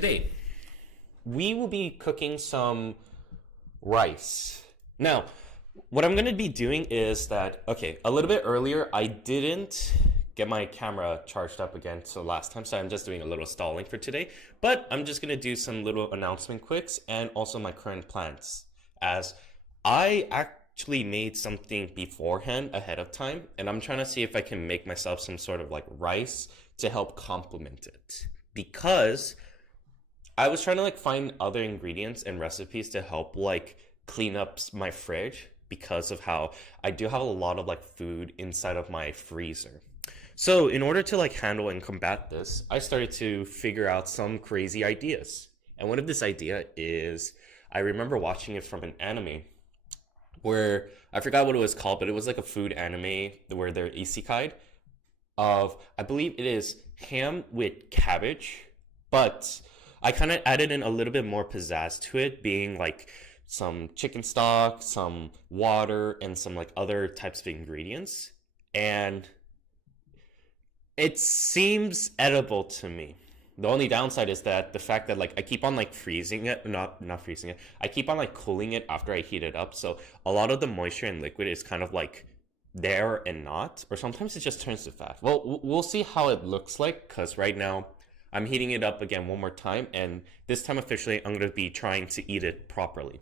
Today, we will be cooking some rice. Now, what I'm going to be doing is that, okay, a little bit earlier, I didn't get my camera charged up again so last time, so I'm just doing a little stalling for today. But I'm just going to do some little announcement quicks and also my current plans, as I actually made something beforehand ahead of time, and I'm trying to see if I can make myself some sort of like rice to help complement it, because I was trying to like find other ingredients and recipes to help like clean up my fridge, because of how I do have a lot of like food inside of my freezer. So in order to like handle and combat this, I started to figure out some crazy ideas. And one of this idea is, I remember watching it from an anime where I forgot what it was called, but it was like a food anime where they're isekai of, I believe it is ham with cabbage, but I kind of added in a little bit more pizzazz to it, being like some chicken stock, some water, and some like other types of ingredients. And it seems edible to me. The only downside is that the fact that like I keep on like freezing it, not freezing it. I keep on like cooling it after I heat it up. So a lot of the moisture and liquid is kind of like there and not, or sometimes it just turns to fat. Well, we'll see how it looks like, because right now I'm heating it up again one more time, and this time officially I'm going to be trying to eat it properly.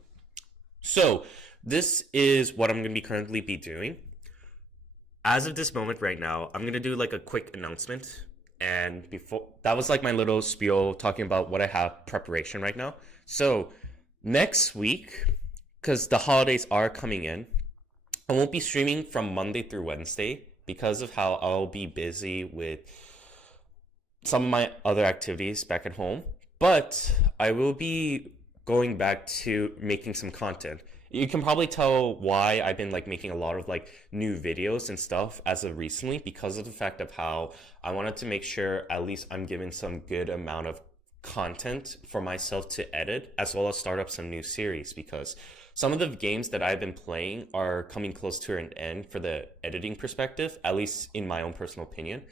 So this is what I'm going to be currently be doing. As of this moment right now, I'm going to do like a quick announcement, and before that was like my little spiel talking about what I have preparation right now. So next week, because the holidays are coming in, I won't be streaming from Monday through Wednesday because of how I'll be busy with some of my other activities back at home, but I will be going back to making some content. You can probably tell why I've been like making a lot of like new videos and stuff as of recently, because of the fact of how I wanted to make sure at least I'm giving some good amount of content for myself to edit, as well as start up some new series, because some of the games that I've been playing are coming close to an end for the editing perspective, at least in my own personal opinion.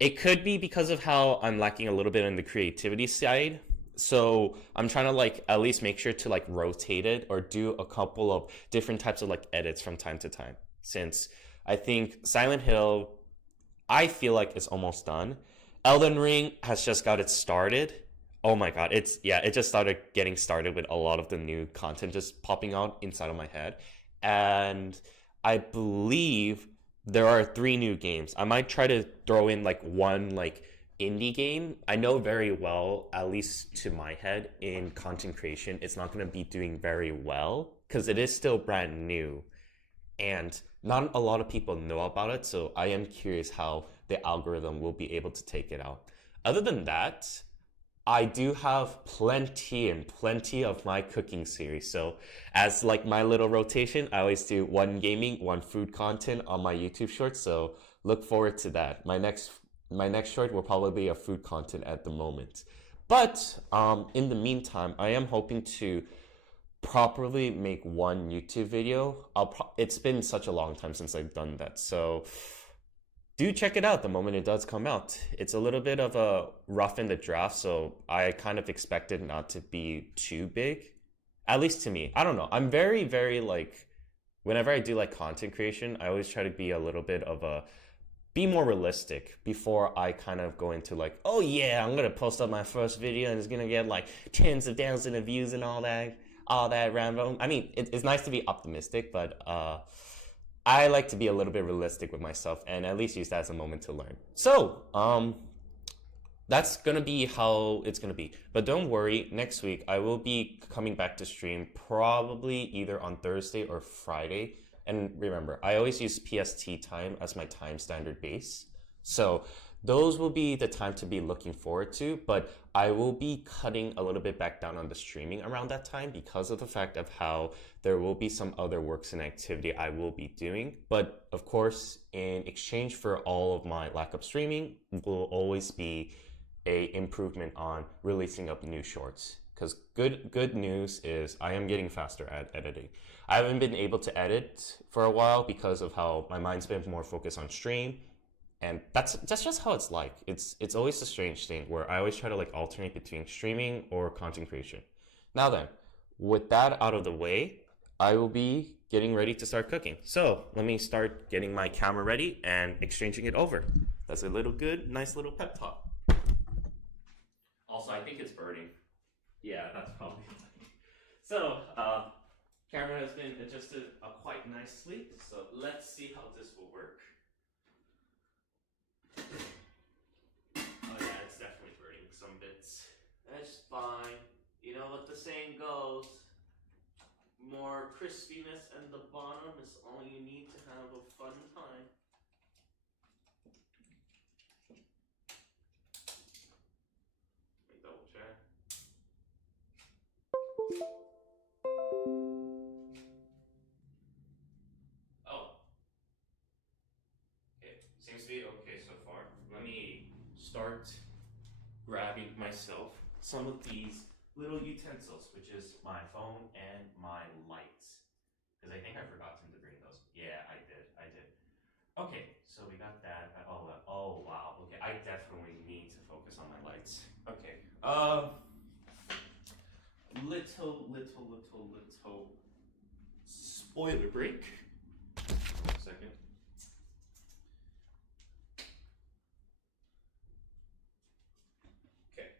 It could be because of how I'm lacking a little bit on the creativity side. So I'm trying to like at least make sure to like rotate it or do a couple of different types of like edits from time to time. Since I think Silent Hill, I feel like it's almost done. Elden Ring has just got it started. Oh my god, it just started getting started with a lot of the new content just popping out inside of my head. And I believe there are 3 new games. I might try to throw in like one like indie game. I know very well, at least to my head, in content creation, it's not going to be doing very well because it is still brand new and not a lot of people know about it. So I am curious how the algorithm will be able to take it out. Other than that, I do have plenty of my cooking series. So as like my little rotation, I always do one gaming, one food content on my YouTube shorts. So look forward to that. My next short will probably be a food content at the moment. But in the meantime, I am hoping to properly make one YouTube video. It's been such a long time since I've done that. So do check it out the moment it does come out. It's a little bit of a rough in the draft, so I kind of expect it not to be too big, at least to me. I don't know. I'm very, very like, whenever I do like content creation, I always try to be a little bit of be more realistic before I kind of go into like, oh yeah, I'm going to post up my first video and it's going to get like tens of thousands of views and all that random. I mean, it's nice to be optimistic, but I like to be a little bit realistic with myself and at least use that as a moment to learn. So, that's going to be how it's going to be. But don't worry, next week I will be coming back to stream probably either on Thursday or Friday. And remember, I always use PST time as my time standard base. So those will be the time to be looking forward to, but I will be cutting a little bit back down on the streaming around that time because of the fact of how there will be some other works and activity I will be doing. But of course, in exchange for all of my lack of streaming, will always be a improvement on releasing up new shorts. Because good news is I am getting faster at editing. I haven't been able to edit for a while because of how my mind's been more focused on stream. And that's just how it's like. It's always a strange thing where I always try to like alternate between streaming or content creation. Now then, with that out of the way, I will be getting ready to start cooking. So let me start getting my camera ready and exchanging it over. That's a little good, nice little pep talk. Also, I think it's burning. Yeah, that's probably so. Camera has been adjusted quite nicely. So let's see how this will work. Oh yeah, it's definitely burning some bits. That's fine. You know what the saying goes, more crispiness in the bottom is all you need to have a fun time. Let me double check. Oh. Okay, seems to be okay so far. Let me start grabbing myself some of these little utensils, which is my phone and my lights. Because I think I forgot to bring those. Yeah, I did. Okay, so we got that. Oh wow. Okay, I definitely need to focus on my lights. Okay. Little spoiler break. 1 second. Okay,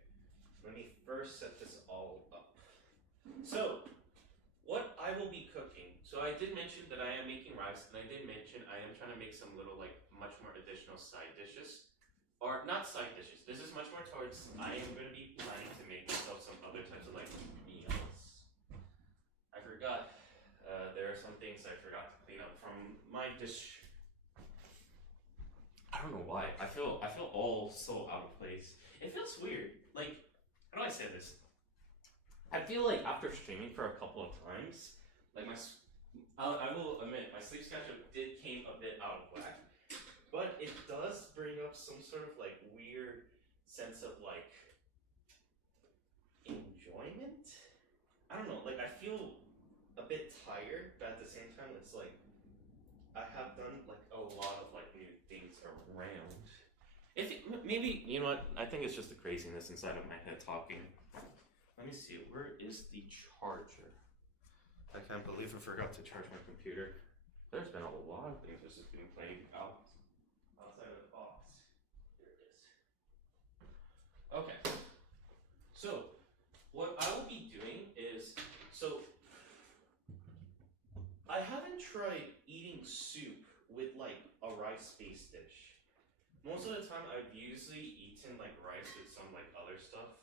let me first set this all up. So, what I will be cooking. So I did mention that I am making rice, and I did mention I am trying to make some little, like, much more additional side dishes. Or, not side dishes. This is much more towards, I am going to be planning to make myself some other types of, like, meals. I forgot. There are some things I forgot to clean up from my dish. I don't know why. I feel all so out of place. It feels weird. Like, how do I say this? I feel like after streaming for a couple of times, like I will admit, my sleep schedule came a bit out of whack, but it does bring up some sort of like weird sense of like enjoyment. I don't know, like I feel a bit tired, but at the same time, it's like I have done like a lot of like new things around. Maybe you know what? I think it's just the craziness inside of my head talking. Let me see, where is the charger? I can't believe I forgot to charge my computer. There's been a lot of things that's just been playing outside of the box. There it is. Okay. So, what I will be doing is, I haven't tried eating soup with like a rice-based dish. Most of the time I've usually eaten like rice with some like other stuff.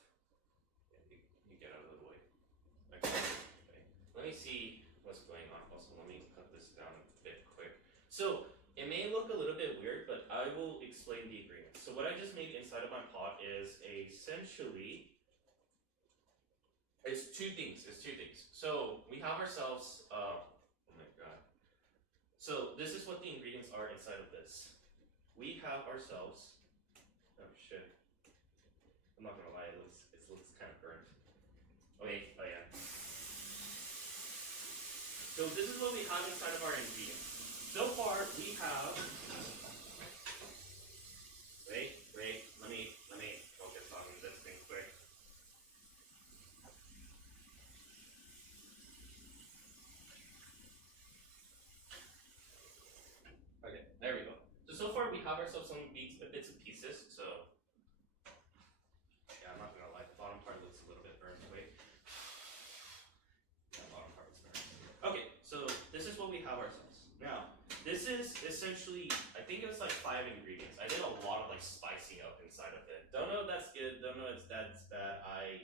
You get out of the way. Okay. Let me see what's going on. Also, let me cut this down a bit quick. So, it may look a little bit weird, but I will explain the ingredients. So what I just made inside of my pot is essentially, it's two things. So we have ourselves, oh my god. So this is what the ingredients are inside of this. We have ourselves, oh shit. I'm not gonna lie, it looks kind of burnt. Okay, oh yeah. So this is what we have inside of our ingredients. So far, we have. Wait. Let me focus on this thing quick. Okay, there we go. So far, we have ourselves some bits and pieces. So yeah, I'm not gonna lie, the bottom part looks a little bit burnt. Wait. The bottom part is burnt. Okay, so this is what we have ourselves. Now, this is essentially, I think it was like 5 ingredients. I did a lot of like spicing up inside of it. Don't know if that's good, don't know if that's bad. I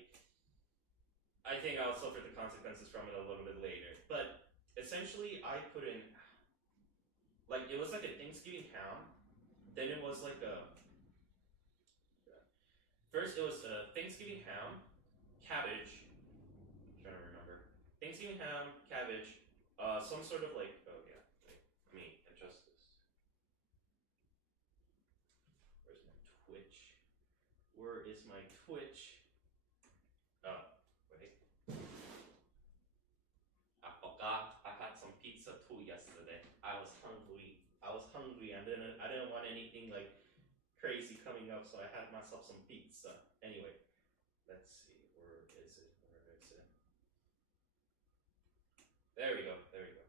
think I'll suffer the consequences from it a little bit later. But essentially, I put in, like, it was like a Thanksgiving ham. Then it was like first it was a Thanksgiving ham, cabbage. I'm trying to remember. Thanksgiving ham, cabbage, some sort of like, oh yeah, wait, let me adjust this. Where's my Twitch? Where is my Twitch? Oh, wait. I forgot I had some pizza too yesterday. I was hungry and then I didn't want anything like crazy coming up, so I had myself some pizza. Anyway, let's see, where is it? Where is it? There we go. There we go.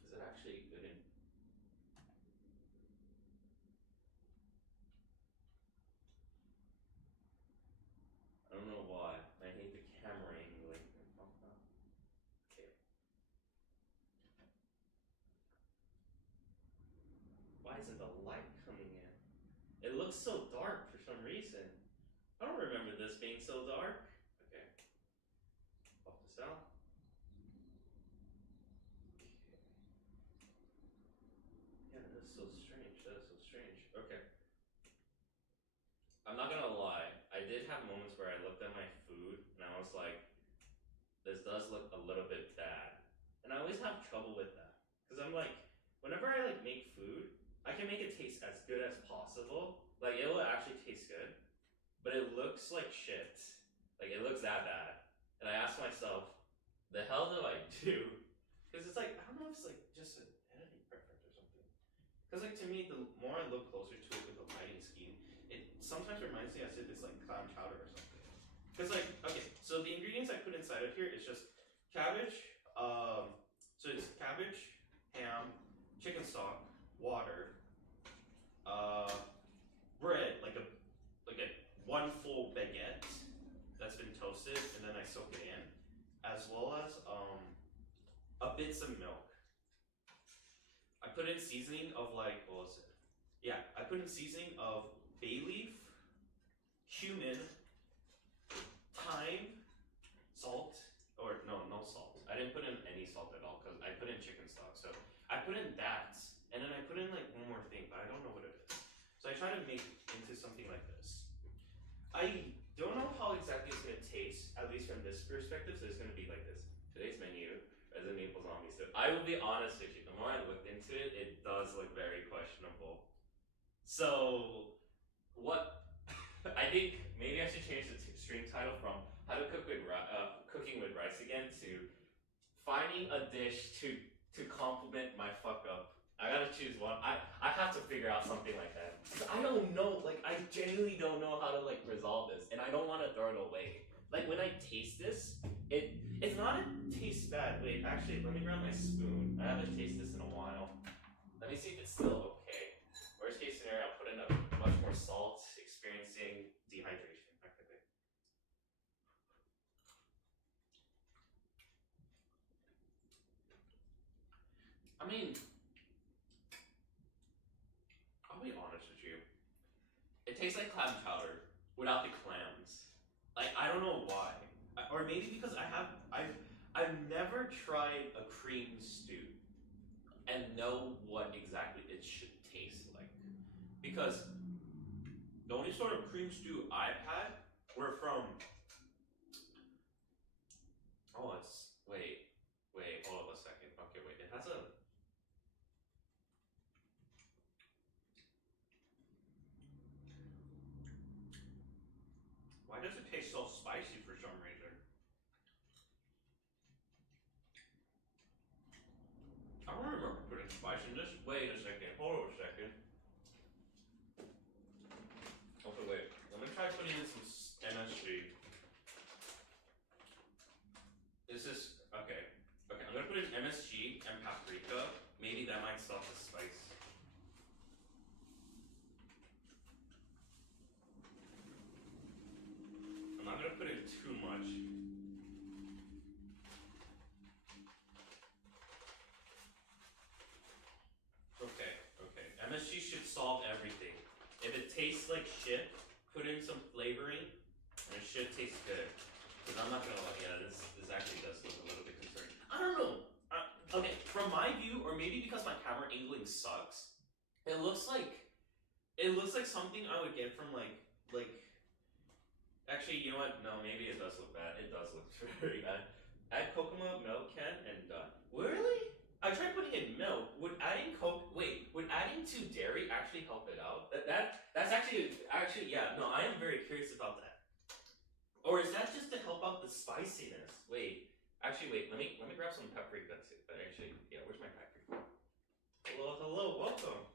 Is it actually good in? I don't know why. I hate the camera angling. Okay. Why isn't the light coming in? It looks so dark for some reason. I don't remember this being so dark. Okay. Pop this out. Okay. Yeah, that is so strange. That is so strange. Okay. I'm not gonna lie, I did have moments where I looked at my food and I was like, this does look a little bit bad. And I always have trouble with that. Because I'm like, whenever I like make food, I can make it taste as good as possible. Like it will actually taste good, but it looks like shit. Like it looks that bad. And I ask myself, the hell do I do? Because it's like, I don't know if it's like just an editing preference or something. Because like to me, the more I look closer to it with the lighting scheme, it sometimes reminds me as if it's like clam chowder or something. Because like, okay, so the ingredients I put inside of here is just cabbage, so it's cabbage, ham, chicken stock, water, bread, like a one full baguette that's been toasted and then I soak it in, as well as a bits of milk. I put in seasoning of like, what was it? Yeah, I put in seasoning of bay leaf, cumin, thyme, salt, or no salt. I didn't put in any salt at all because I put in chicken stock. So I put in that, and then I put in like one more thing, but I don't know what it is. So I try to make it into something like this. I don't know how exactly it's going to taste, at least from this perspective, so it's going to be like this. Today's menu, Resident Evil Zombies. So I will be honest with you, the more I looked into it, it does look very questionable. So, what, I think maybe I should change the stream title from How to Cook with Cooking with Rice again to Finding a Dish to Complement My Fuck Up. I gotta choose one. I have to figure out something like that. Cause I don't know, like I genuinely don't know how to like resolve this, and I don't want to throw it away. Like when I taste this, it's not a taste bad. Wait, actually, let me grab my spoon. I haven't tasted this in a while. Let me see if it's still okay. Worst case scenario, I'll put in a much more salt, experiencing dehydration. Okay. I mean, I'll be honest with you. It tastes like clam chowder without the clams. Like I don't know why, or maybe because I've never tried a cream stew and know what exactly it should taste like. Because the only sort of cream stew I've had were from. Oh, it's wait, hold up a second. Okay, wait, it has a. Why does it taste so spicy for some reason? I don't remember putting spice in this. Wait a second. Hold on a second. Okay, wait. Let me try putting in some MSG. This is okay. Okay, I'm gonna put in MSG and paprika. Maybe that might stop the spice. I'm not gonna put in too much. Okay. MSG should solve everything. If it tastes like shit, put in some flavoring, and it should taste good. Because I'm not gonna lie, yeah, this actually does look a little bit concerning. I don't know. Okay, from my view, or maybe because my camera angling sucks, it looks like something I would get from like. Actually, you know what? No, maybe it does look bad. It does look very bad. Add coconut milk can and done. Really? I tried putting in milk. Would adding would adding to dairy actually help it out? That's actually yeah. No, I am very curious about that. Or is that just to help out the spiciness? Wait, let me grab some paprika too. But actually, yeah, where's my paprika? Hello, welcome.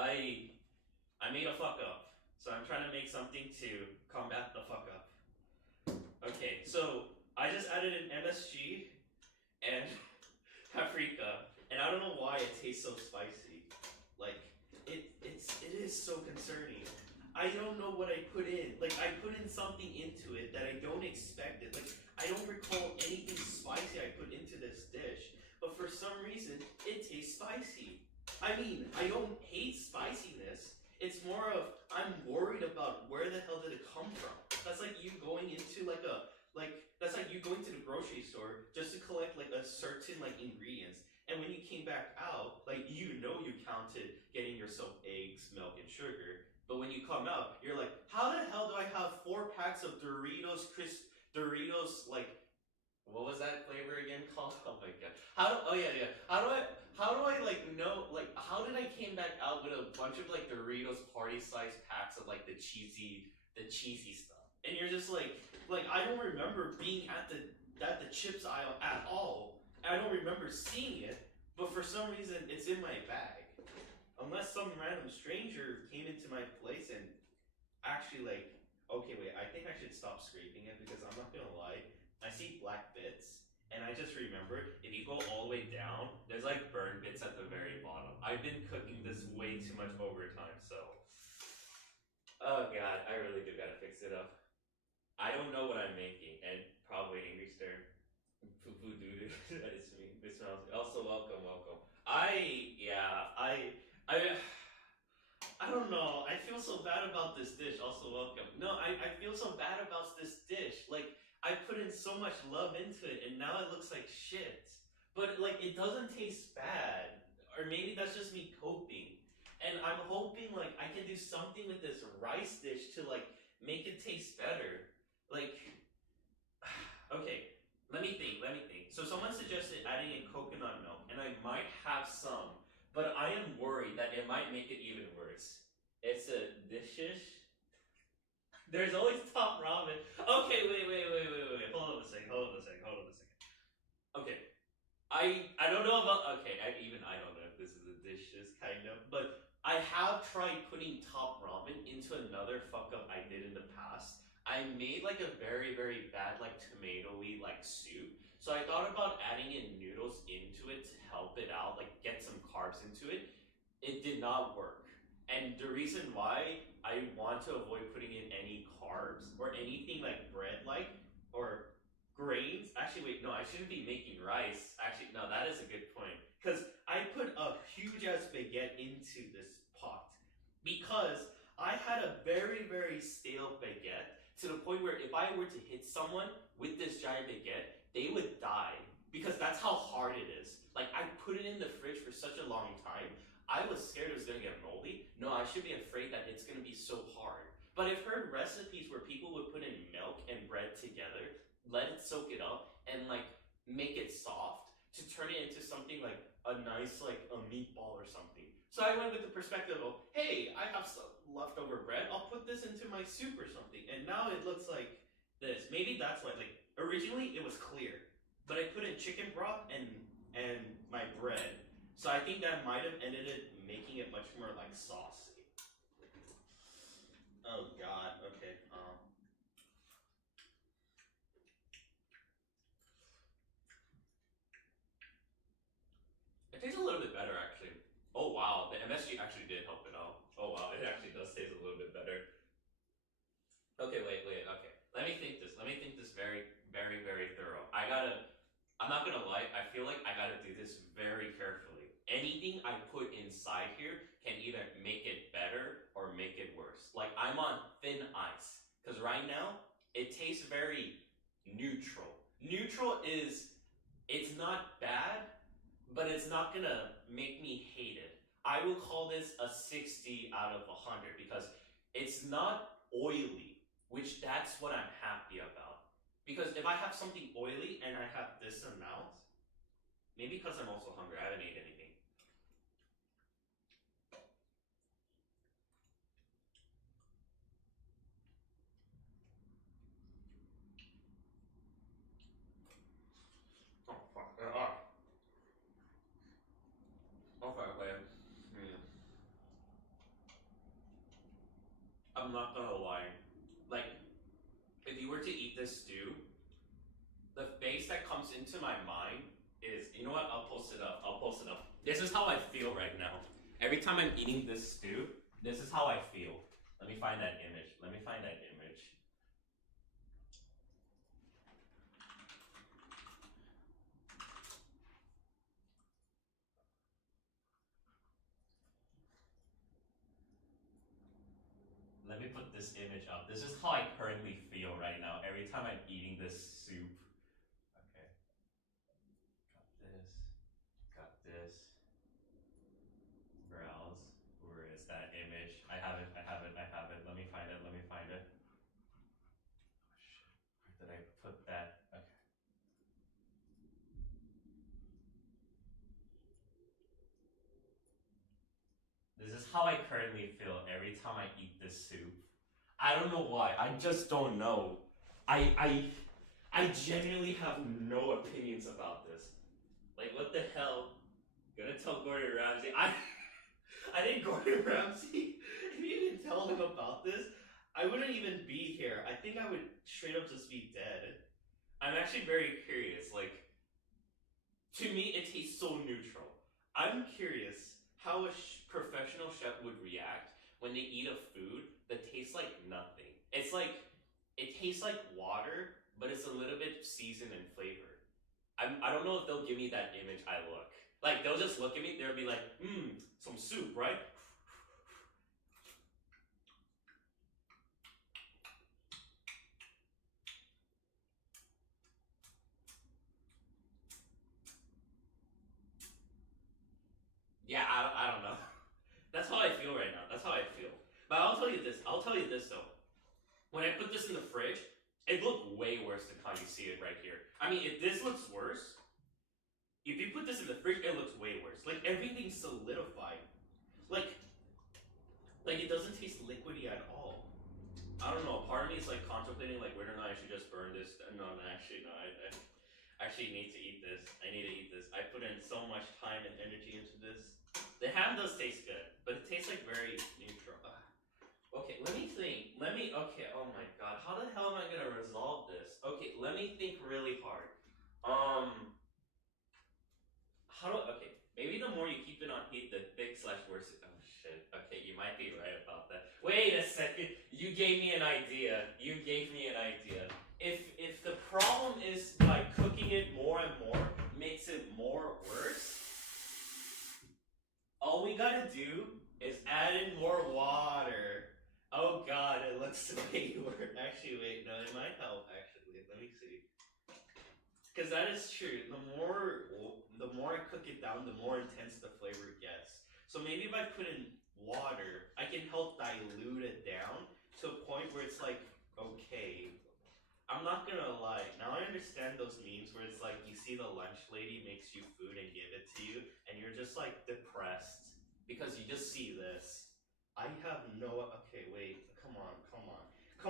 I made a fuck up. So I'm trying to make something to combat the fuck up. Okay, so I just added an MSG and paprika, and I don't know why it tastes so spicy. Like it is so concerning. I don't know what I put in. Like I put in something into it that I don't expect it. Like I don't recall anything spicy I put into this dish, but for some reason it tastes spicy. I mean, I don't hate spiciness. It's more of I'm worried about where the hell did it come from. That's like you going into that's like you going to the grocery store just to collect like a certain like ingredients. And when you came back out, like you counted getting yourself eggs, milk, and sugar. But when you come out, you're like, how the hell do I have 4 packs of Doritos like what was that flavor again called? Oh my god. How do I like know like how did I came back out with a bunch of like Doritos party sized packs of like the cheesy stuff? And you're just like I don't remember being at the chips aisle at all. I don't remember seeing it, but for some reason it's in my bag. Unless some random stranger came into my place and actually like okay wait, I think I should stop scraping it because I'm not gonna lie. I see black bits, and I just remember if you go all the way down, there's like burn bits at the very bottom. I've been cooking this way too much overtime, so. Oh god, I really do gotta fix it up. I don't know what I'm making, and probably Angry Stern. Poo poo doo doo. That is me. This smells. Also, welcome. I don't know. I feel so bad about this dish. Also, welcome. No, I feel so bad about this dish. Like, I put in so much love into it, and now it looks like shit. But, like, it doesn't taste bad. Or maybe that's just me coping. And I'm hoping, like, I can do something with this rice dish to, like, make it taste better. Like, okay, let me think. So someone suggested adding in coconut milk, and I might have some. But I am worried that it might make it even worse. It's a dishish. There's always top ramen. Okay, wait. Hold on a second. Okay. I don't know about okay, I don't know if this is a dishes kind of, but I have tried putting top ramen into another fuck up I did in the past. I made like a very, very bad like tomato-y like soup. So I thought about adding in noodles into it to help it out, like get some carbs into it. It did not work. And the reason why I want to avoid putting in any carbs or anything like bread like or grains. Actually, wait, no, I shouldn't be making rice. Actually, no, that is a good point. Because I put a huge ass baguette into this pot because I had a very, very stale baguette to the point where if I were to hit someone with this giant baguette, they would die because that's how hard it is. Like, I put it in the fridge for such a long time. I was scared it was going to get moldy. No, I should be afraid that it's going to be so hard. But I've heard recipes where people would put in milk and bread together, let it soak it up, and like make it soft to turn it into something like a nice like a meatball or something. So I went with the perspective of, hey, I have some leftover bread. I'll put this into my soup or something, and now it looks like this. Maybe that's why. Like originally it was clear, but I put in chicken broth and my bread. So I think that might have ended it making it much more like saucy. Oh god. Okay. It tastes a little bit better actually. Oh wow, the MSG actually did help it out. Oh wow, it actually does taste a little bit better. Okay, wait. Okay, let me think this very, very, very thorough. I'm not gonna lie. I feel like I gotta do this very carefully. Anything I put inside here can either make it better or make it worse. Like I'm on thin ice because right now it tastes very neutral. Neutral is it's not bad, but it's not gonna make me hate it. I will call this a 60 out of 100 because it's not oily, which that's what I'm happy about. Because if I have something oily and I have this amount, maybe because I'm also hungry, I haven't ate anything. Oh, fuck. Okay, wait. I'm not gonna lie. Like, if you were to eat this stew, the face that comes into my mind is, you know what? I'll post it up. I'll post it up. This is how I feel right now. Every time I'm eating this stew, this is how I feel. Let me find that image. Let me find that image. Let me put this image up. This is how I currently feel right now every time I'm eating this soup. Okay. Got this. Browse. Where is that image? I have it. Let me find it. Oh shit. Where did I put that? Okay. This is how I currently feel every time I eat this soup. I don't know why. I just don't know. I genuinely have no opinions about this. Like, what the hell? Gonna tell Gordon Ramsay? I think Gordon Ramsay, if you didn't tell him about this, I wouldn't even be here. I think I would straight up just be dead. I'm actually very curious. Like, to me, it tastes so neutral. I'm curious how a professional chef would react when they eat a food that tastes like nothing. It's like, it tastes like water, but it's a little bit seasoned and flavored. I don't know if they'll give me that image I look. Like, they'll just look at me, they'll be like, some soup, right? Yeah, I don't know. That's how I feel right now. That's how I feel. But I'll tell you this though. When I put this in the fridge, it looked way worse than how you see it right here. I mean, if this looks worse, if you put this in the fridge, it looks way worse. Like, everything's solidified. Like it doesn't taste liquidy at all. I don't know, part of me is like contemplating like whether or not I should just burn this. No, actually, no, I actually need to eat this. I need to eat this. I put in so much time and energy into this. The ham does taste good, but it tastes like very neutral. Okay, let me think. Okay, oh my god, how the hell am I gonna resolve this? Okay, let me think really hard. Okay, maybe the more you keep it on heat, the thick/worse. Oh shit. Okay, you might be right about that. Wait a second. You gave me an idea. If the problem is by cooking it more and more makes it more worse, all we gotta do is add in more water. Oh god, it looks way worse. Actually, wait, no, it might help. Actually, let me see. Because that is true. The more I cook it down, the more intense the flavor gets. So maybe if I put in water, I can help dilute it down to a point where it's like, okay. I'm not gonna lie. Now I understand those memes where it's like you see the lunch lady makes you food and give it to you, and you're just like depressed because you just see this. I have no. Okay, wait. Come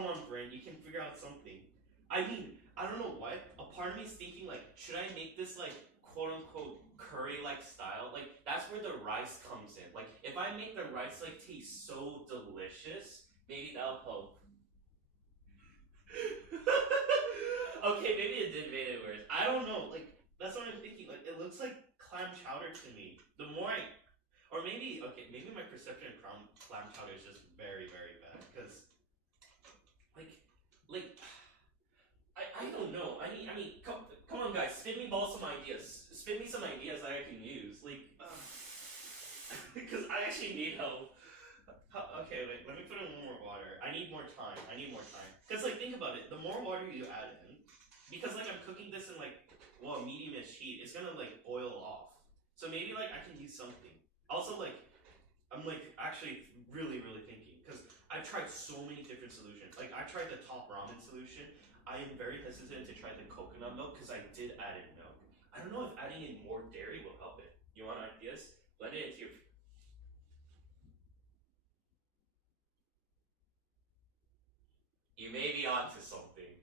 on, brain. You can figure out something. I mean, I don't know what. A part of me is thinking like, should I make this like quote unquote curry-like style? Like, that's where the rice comes in. Like, if I make the rice like taste so delicious, maybe that'll help. Okay, maybe it did make it worse. I don't know. Like, that's what I'm thinking. Like, it looks like clam chowder to me. The more or maybe, okay, maybe my perception of clam chowder is just very, very bad. Because, I don't know. I mean, come on, guys, spin me some ideas. Spin me some ideas that I can use. Like, because I actually need help. Okay, wait, let me put in more water. I need more time. Because, like, think about it. The more water you add in, because, like, I'm cooking this in, like, well, medium-ish heat, it's gonna, like, boil off. So maybe, like, I can use something. Also, like, I'm, like, actually really, really thinking. Because I've tried so many different solutions. Like, I tried the top ramen solution. I am very hesitant to try the coconut milk because I did add in milk. I don't know if adding in more dairy will help it. You want ideas? Blend it into your... You may be onto something.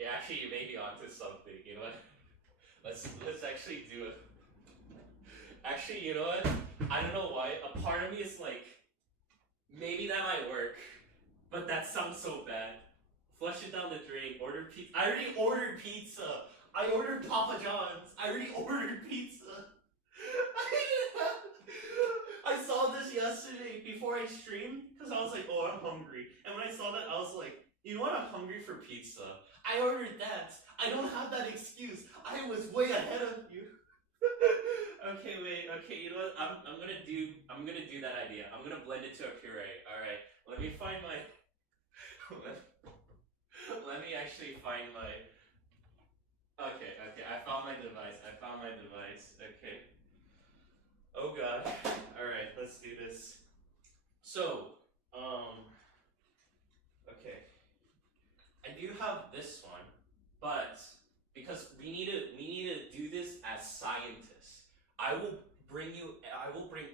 Actually, you may be onto something. You know what? Let's actually do it. Actually, you know what? I don't know why. A part of me is like, maybe that might work. But that sounds so bad. Flush it down the drain. Order pizza. I already ordered pizza. I ordered Papa John's. I already ordered pizza. I saw this yesterday before I streamed because I was like, oh, I'm hungry. And when I saw that, I was like, you know what? I'm hungry for pizza. I ordered that. I don't have that excuse. I was way ahead of you. Okay, wait. Okay, you know what? I'm gonna do that idea. I'm gonna blend it to a puree. All right. Let me find my. Let me actually find my. Okay. I found my device. Okay. Oh god. All right. Let's do this. So, okay. I do have this one, but because we need to do this as scientists. I will bring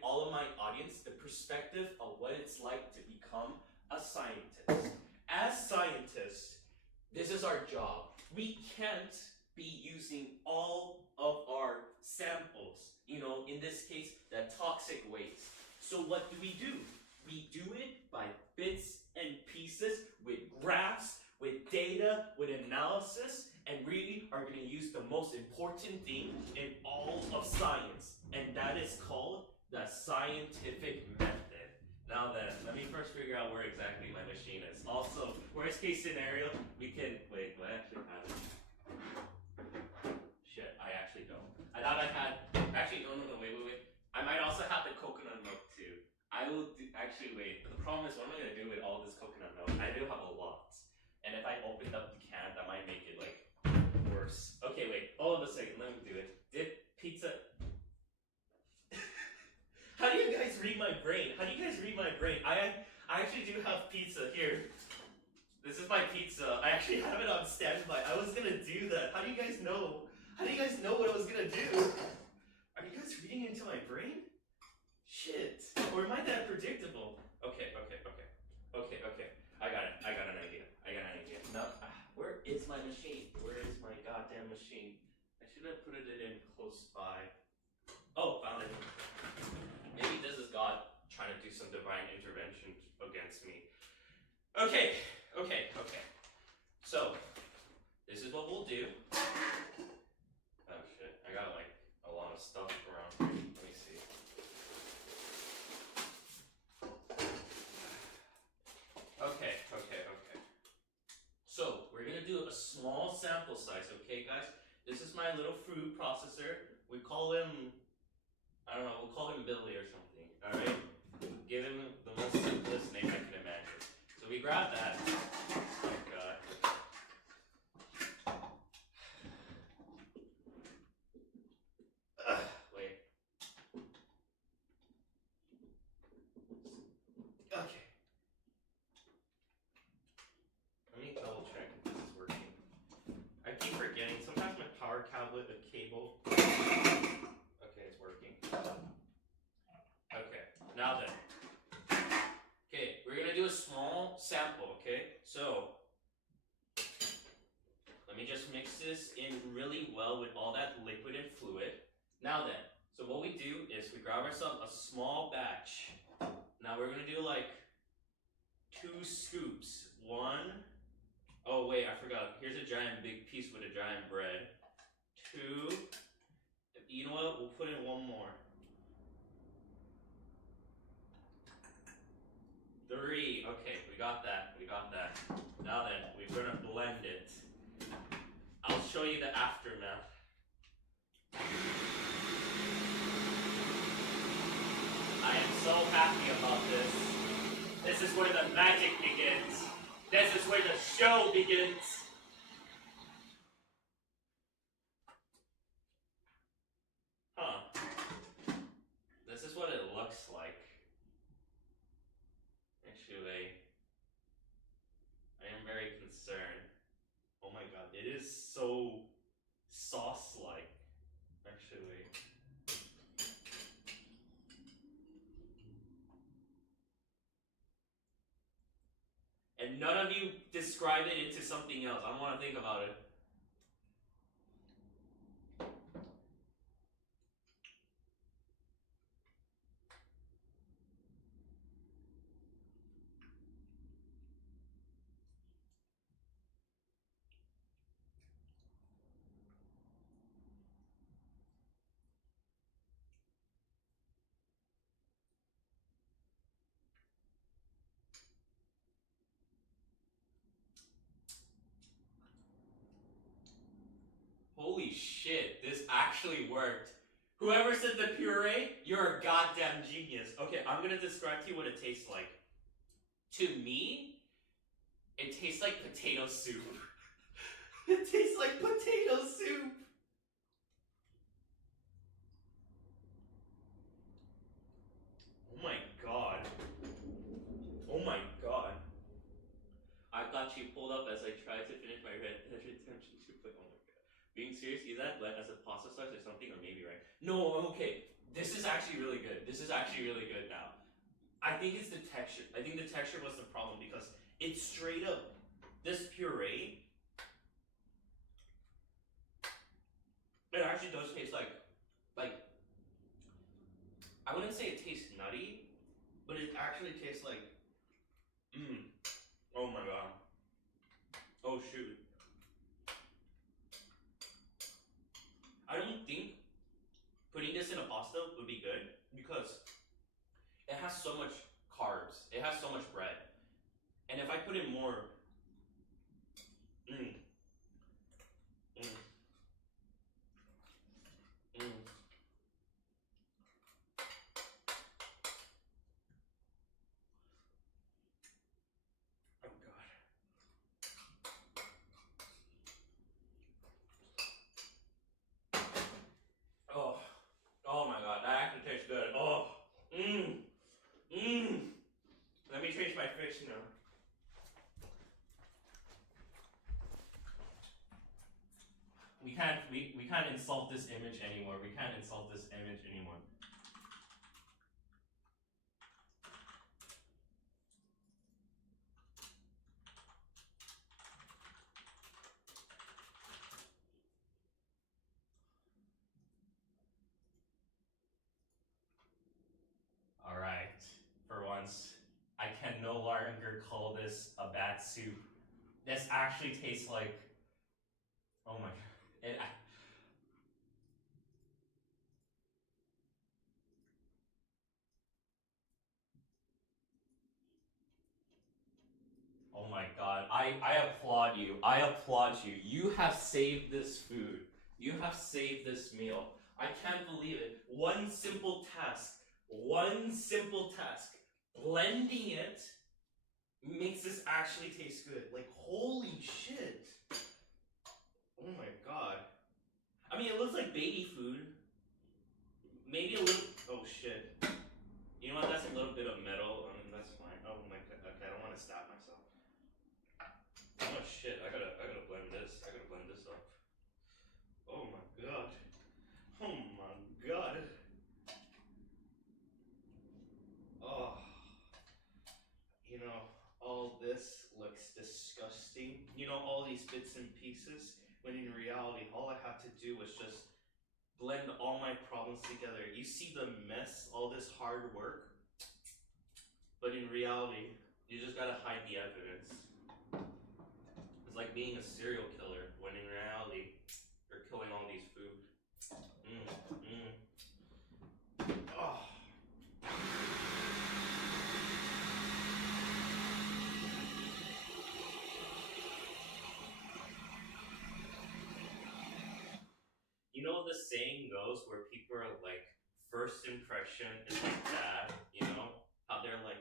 all of my audience the perspective of what it's like to become a scientist. As scientists, this is our job. We can't be using all of our samples, in this case, the toxic waste. So what do? We do it by bits and pieces with graphs, with data, with analysis, and really are going to use the most important thing in all of science, and that is called the scientific method. Now then, let me first figure out where exactly my machine is. Also, worst case scenario, we can, wait, do I actually have it? Shit, I actually don't. I thought I had, actually, no, wait. I might also have the coconut milk too. I will do, actually, wait, but the problem is, what am I going to do with all this coconut milk? I do have a lot. And if I opened up the can, that might make it, like, worse. Okay, wait, hold on a second, let me do it. Dip pizza. How do you guys read my brain? I actually do have pizza here. This is my pizza. I actually have it on standby. I was gonna do that. How do you guys know? How do you guys know what I was gonna do? Are you guys reading into my brain? Shit. Or am I that predictable? Okay. I got an idea. No, where is my machine? Where is my goddamn machine? I should have put it in close by. Oh, found it. Maybe this is God trying to do some divine intervention against me. Okay. So, this is what we'll do. Oh shit, I got like a lot of stuff around here. Let me see. Okay. So, we're gonna do a small sample size, okay guys? This is my little food processor. We call him, I don't know, we'll call him Billy or something, alright? Give him the most simplest name I can imagine. So we grab that. Oh my god. Wait. Okay. Let me double check if this is working. I keep forgetting. Sometimes my power tablet, the cable. Okay, it's working. Okay, now then. Okay, we're gonna do a small sample, okay? So, let me just mix this in really well with all that liquid and fluid. Now then, so what we do is we grab ourselves a small batch. Now we're gonna do like 2 scoops. 1. Oh wait, I forgot. Here's a giant big piece with a giant bread. 2. You know what? We'll put in 1 more. 3. Okay, we got that. Now then, we're gonna blend it. I'll show you the aftermath. I am so happy about this. This is where the magic begins. This is where the show begins. Huh. This is what it looks like. Actually, I am very concerned. Oh my god, it is so sauce-like, actually. And none of you describe it into something else. I want to think about it. shit, this actually worked. Whoever said the puree, you're a goddamn genius. Okay, I'm gonna describe to you what it tastes like. To me, it tastes like potato soup. It tastes like potato soup. Oh my god. Oh my god. I thought she pulled up as I tried to finish my red redemption 2. Oh my god. Being serious, is that as a pasta sauce or something? Or maybe, right? No, I'm okay. This is actually really good. This is actually really good now. I think it's the texture. I think the texture was the problem because it's straight up this puree. It actually does taste like I wouldn't say it tastes nutty, but it actually tastes like oh my god. Oh shoot. I don't think putting this in a pasta would be good because it has so much carbs. It has so much bread. And if I put in more Oh god. Oh my god, that actually tastes good. Oh. Let me change my fish now. We can't insult this image anymore. We can't insult this image anymore. Alright. For once, I can no longer call this a bad soup. This actually tastes like oh my god. Oh my god. I applaud you. I applaud you. You have saved this food. You have saved this meal. I can't believe it. One simple task. Blending it makes this actually taste good. Like, holy shit. Oh my god. I mean, it looks like baby food. Maybe a little. Oh shit. You know what? That's a little bit of metal. That's fine. Oh my god. Okay, I don't want to stab myself. Oh shit. I gotta blend this. I gotta blend this up. Oh my god. Oh my god. Oh. You know, all this looks disgusting. You know, all these bits and pieces. When in reality, all I have to do is just blend all my problems together. You see the mess, all this hard work, but in reality, you just gotta hide the evidence. It's like being a serial killer, when in reality, you're killing all these food. Oh. You know the saying goes where people are like, first impression is like that, you know? How they're like,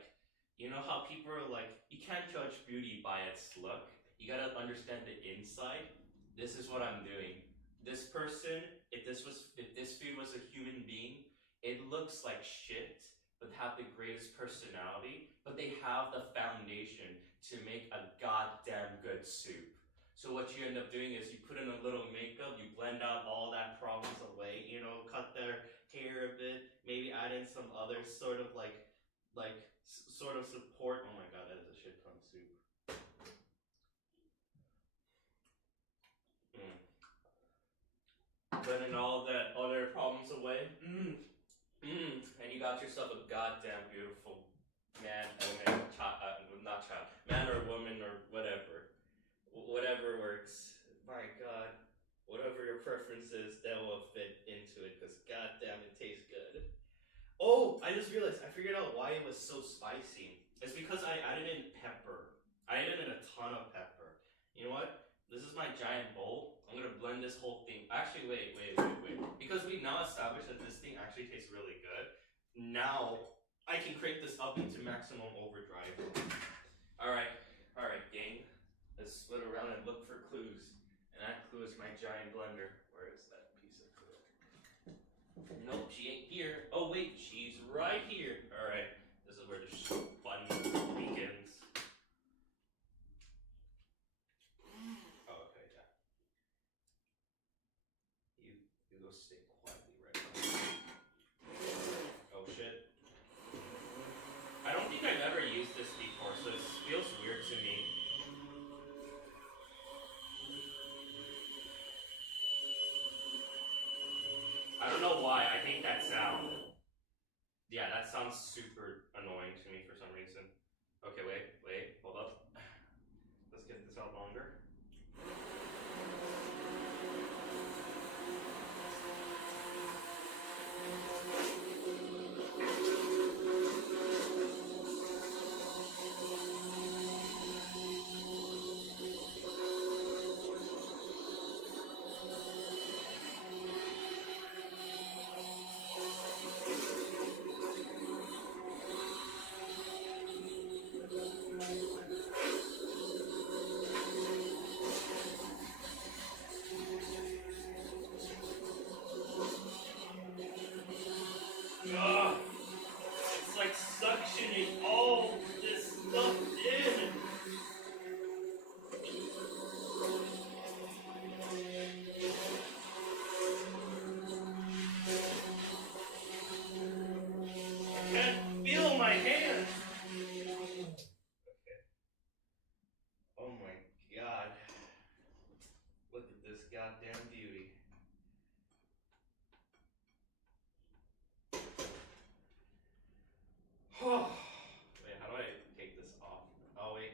you know how people are like, you can't judge beauty by its look. You gotta understand the inside. This is what I'm doing. This person, if this food was a human being, it looks like shit, but have the greatest personality, but they have the foundation to make a goddamn good soup. So what you end up doing is you put in a little makeup, you blend out all that problems away, you know, cut their hair a bit, maybe add in some other sort of sort of support. Oh my god, that is a shit ton of soup. Blending all that other problems away. And you got yourself a goddamn beautiful man, woman, not child, man or woman or whatever. Whatever works. My god. Whatever your preference is, that will fit into it, because goddamn it tastes good. Oh, I just realized, I figured out why it was so spicy. It's because I added in pepper. I added in a ton of pepper. You know what? This is my giant bowl. I'm gonna blend this whole thing. Actually, actually, wait. Because we now established that this thing actually tastes really good, now I can crank this up into maximum overdrive. Alright, gang. Let's split around and look for clues. And that clue is my giant blender. Where is that piece of clue? Nope, she ain't here. Oh wait, she's right here. Alright, this is where the fun begins. Oh, okay, yeah. You go stay quietly right now. Oh shit. I don't think I've ever used this before, so it feels weird to me. I don't know why, I hate that sound. Yeah, that sounds super annoying to me for some reason. Okay, wait, hold up. Let's get this out longer. Ugh, it's like suctioning all this stuff in. I can't feel my hands. Okay. Oh my god. Look at this goddamn beauty. Wait, how do I take this off? Oh, wait.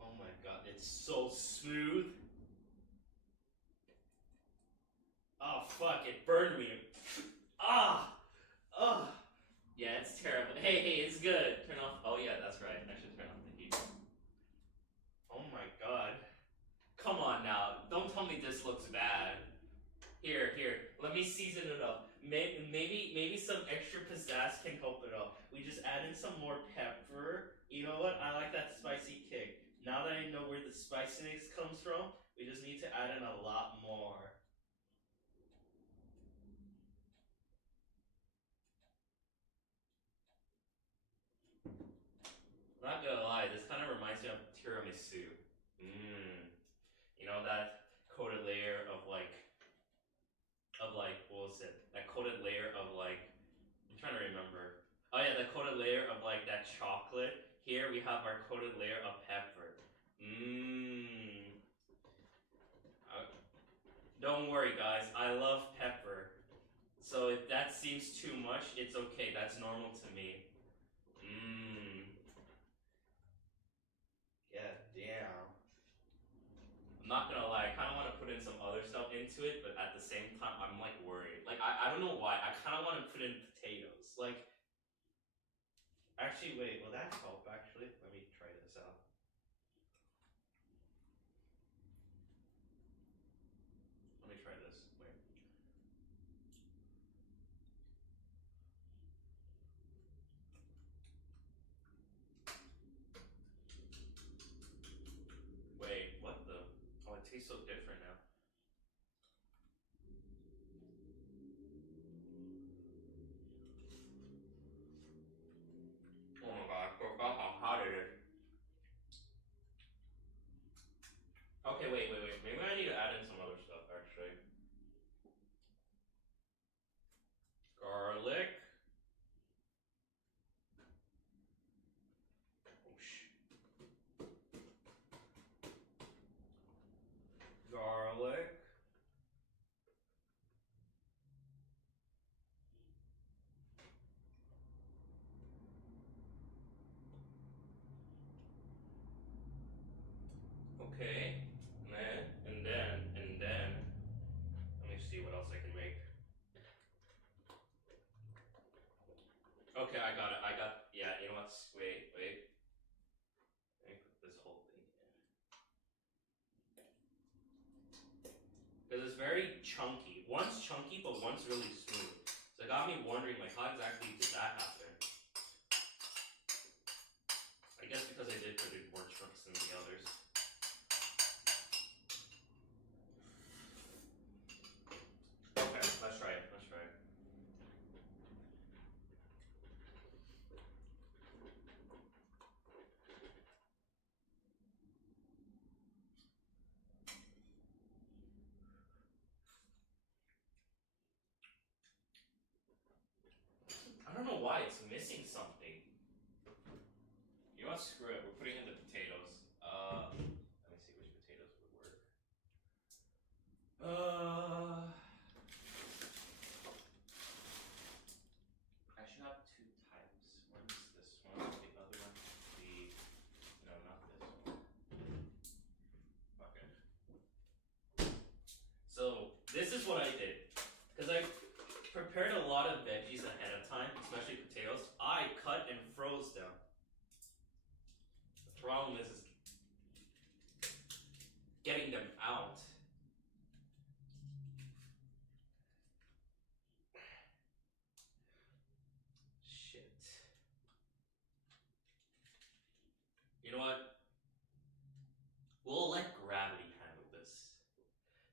Oh my god, it's so smooth. Oh fuck, it burned me. Yeah, it's terrible. Hey, it's good. Turn off. Oh yeah, that's right. I should turn off the heat. Oh my god. Come on now. Don't tell me this looks bad. Here. Let me season it up. Maybe some extra pizzazz can help it up. We just add in some more pepper. You know what? I like that spicy kick. Now that I know where the spiciness comes from, we just need to add in a lot more. Not gonna lie, this kind of reminds me of tiramisu. You know that coated layer of like, what was it? That coated layer of like, I'm trying to remember. Oh yeah, the coated layer of like that chocolate. Here we have our coated layer of pepper. Don't worry guys, I love pepper. So if that seems too much, it's okay. That's normal to me. Yeah, damn. I'm not gonna lie, I kind of want to put in some other stuff into it, but at the same time, I'm like worried. Like, I don't know why. I kind of want to put in potatoes. Like, actually, wait, will that help actually? Let me try this out. Let me try this. Wait. Wait, what the? Oh, it tastes so different now. Oh my god, Okay, I got it. Yeah, you know what? Wait. Let me put this whole thing in. Because it's very chunky. One's chunky, but one's really smooth. So it got me wondering, like, how exactly did that happen? I guess because I did put in more chunks than the others. Okay, let's try it. I don't know why it's missing something. You know what? Screw it. We're putting in the potatoes. Let me see which potatoes would work. I should have two types. One's this one, the other one. No, not this one. Okay. So this is what I did, because I prepared a lot of veggies ahead of time, especially potatoes. I cut and froze them. The problem is getting them out. Shit. You know what? We'll let gravity handle this.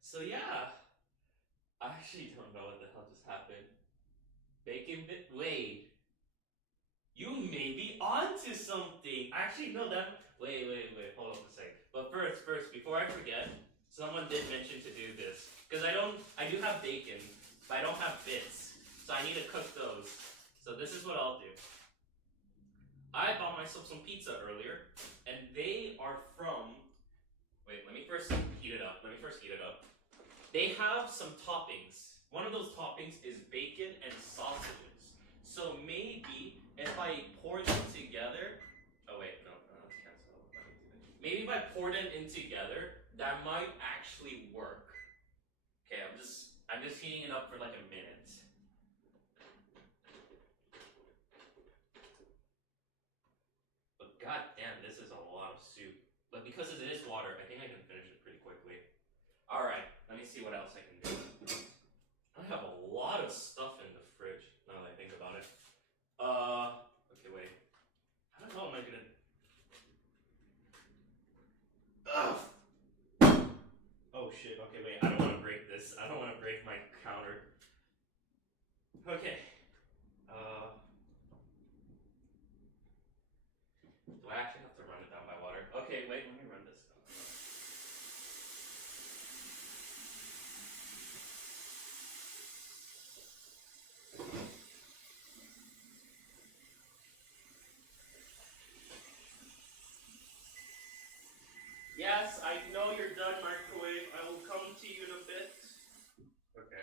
So yeah, I actually don't know what the hell just happened. Bacon bit. Wait. You may be onto something. Actually, no, that. Wait. Hold on a sec. But first, before I forget, someone did mention to do this. Because I do have bacon, but I don't have bits. So I need to cook those. So this is what I'll do. I bought myself some pizza earlier, and they are from. Wait, let me first heat it up. They have some toppings. One of those toppings is bacon and sausages. So maybe if I pour them together, oh wait, no, let's cancel. Maybe if I pour them in together, that might actually work. Okay, I'm just heating it up for like a minute. But goddamn, this is a lot of soup. But because it is water, I think I can finish it pretty quickly. All right, let me see what else I can do. I have a lot of stuff in the fridge, now that I think about it. Okay, wait. How the hell am I gonna... Ugh! Oh shit, okay, wait, I don't want to break this. I don't want to break my counter. Okay. Do I actually have to run it down by water? Okay, wait, let me run this down. Yes, I know you're done, microwave. I will come to you in a bit. Okay.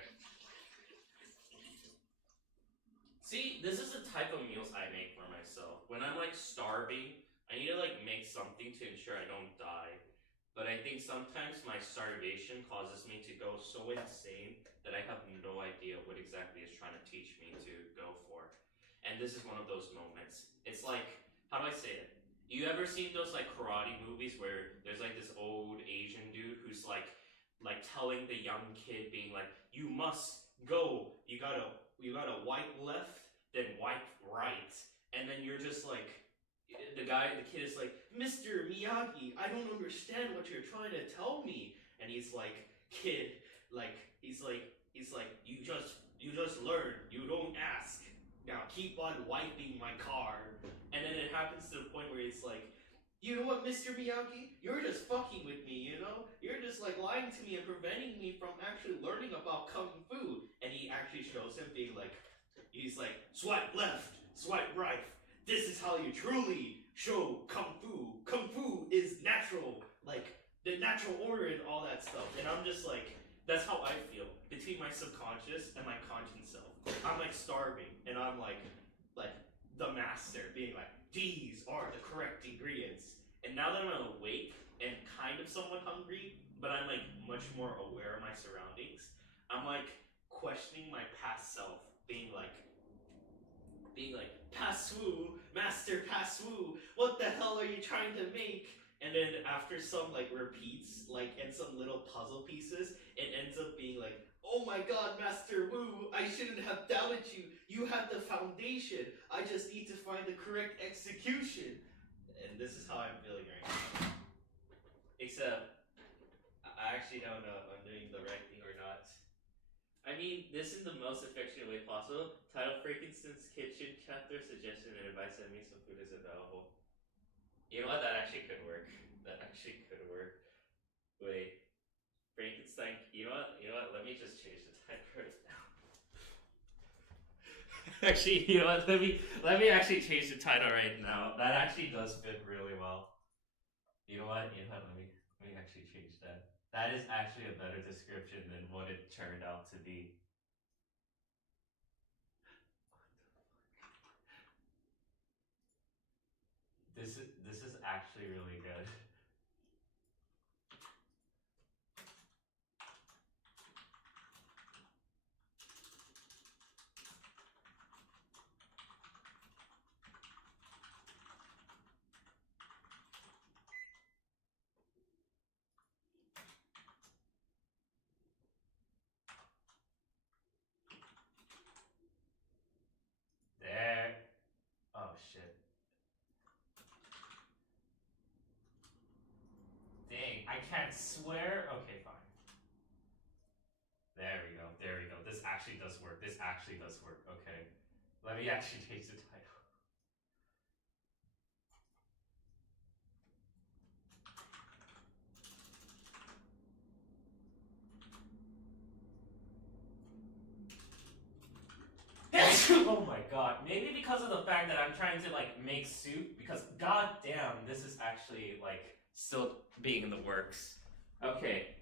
See, this is the type of meals I make for myself. When I'm like starving, I need to like make something to ensure I don't die. But I think sometimes my starvation causes me to go so insane that I have no idea what exactly it's trying to teach me to go for. And this is one of those moments. It's like, how do I say it? You ever seen those like karate movies where there's like this old Asian dude who's like telling the young kid, being like, you must go, you gotta wipe left, then wipe right. And then you're just like, the kid is like, Mr. Miyagi, I don't understand what you're trying to tell me. And he's like, kid, he's like, you just learn, you don't ask. Now keep on wiping my car. And then it happens to the point where he's like, you know what, Mr. Miyagi? You're just fucking with me, you know? You're just like lying to me and preventing me from actually learning about Kung Fu. And he actually shows him being like, he's like, swipe left, swipe right. This is how you truly show Kung Fu. Kung Fu is natural, like the natural order and all that stuff. And I'm just like, that's how I feel between my subconscious and my conscious self. I'm like starving, and I'm like the master, being like, these are the correct ingredients. And now that I'm awake and kind of somewhat hungry, but I'm like much more aware of my surroundings, I'm like questioning my past self, being like, Passwoo, Master Passwoo, what the hell are you trying to make? And then after some like repeats, like and some little puzzle pieces, it ends up being like, oh my god, Master Wu, I shouldn't have doubted you. You have the foundation. I just need to find the correct execution. And this is how I'm feeling right now. Except, I actually don't know if I'm doing the right thing or not. I mean, this in the most affectionate way possible. Title Frankenstein's Kitchen, chapter, suggestion, and advice. Send me some food is available. You know what? That actually could work. That actually could work. Wait. Frankenstein. You know what? Let me just change the title right now. Actually, you know what? Let me actually change the title right now. That actually does fit really well. You know what? Let me actually change that. That is actually a better description than what it turned out to be. This is actually really good. There. Oh shit. Dang, I can't swear. Okay, fine. There we go. There we go. This actually does work. This actually does work. Okay. Let me actually change the title. Oh my god. Maybe because of the fact that I'm trying to like make soup, because goddamn, this is actually like still being in the works. Okay.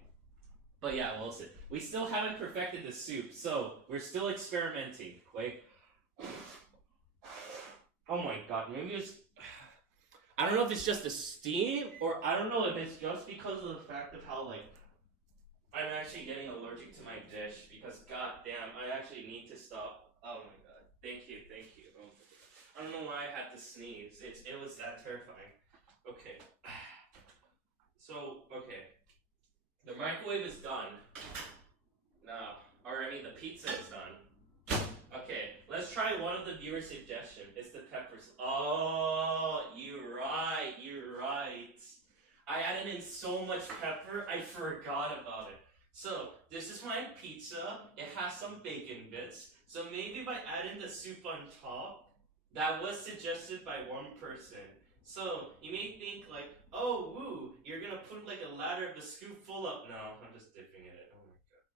But yeah, Wilson, we still haven't perfected the soup, so we're still experimenting. Wait. Oh my god, maybe it's... I don't know if it's just the steam, or I don't know if it's just because of the fact of how, like, I'm actually getting allergic to my dish, because goddamn, I actually need to stop. Oh my god. Thank you, thank you. Oh my god. I don't know why I had to sneeze. It was that terrifying. Okay. So, okay. The microwave is done. Now, or I mean the pizza is done. Okay, let's try one of the viewer suggestions. It's the peppers. Oh, you're right, you're right. I added in so much pepper, I forgot about it. So, this is my pizza. It has some bacon bits. So maybe by adding the soup on top, that was suggested by one person. So, you may think like, oh, woo, you're gonna put like a ladder of the scoop full up. No, I'm just dipping in it. Oh my god.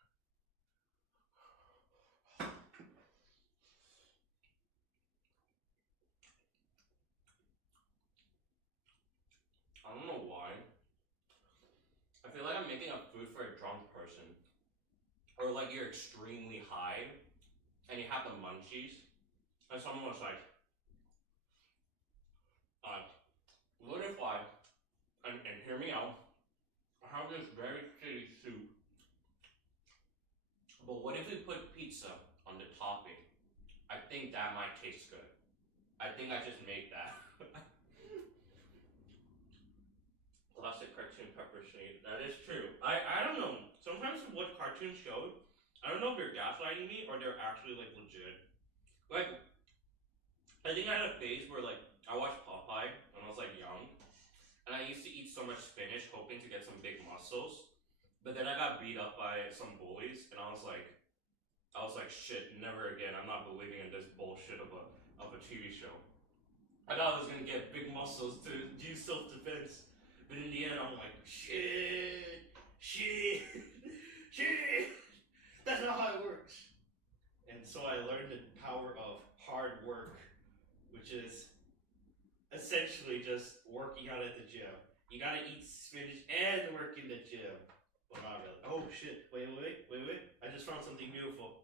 I don't know why. I feel like I'm making a food for a drunk person. Or like you're extremely high, and you have the munchies, and someone was like, what if I, and hear me out, I have this very shitty soup, but what if we put pizza on the topping? I think that might taste good. I think I just made that. Classic cartoon pepper shade. That is true. I don't know. Sometimes what cartoons showed, I don't know if they're gaslighting me or they're actually like legit. Like, I think I had a phase where like I watched Popeye when I was like young, and I used to eat so much spinach hoping to get some big muscles. But then I got beat up by some bullies, and I was like, shit, never again. I'm not believing in this bullshit of a TV show. I thought I was gonna get big muscles to do self-defense, but in the end, I'm like, shit. That's not how it works. And so I learned the power of hard work, which is essentially just working out at the gym. You gotta eat spinach and work in the gym. Well, not really. Oh shit! Wait! I just found something beautiful.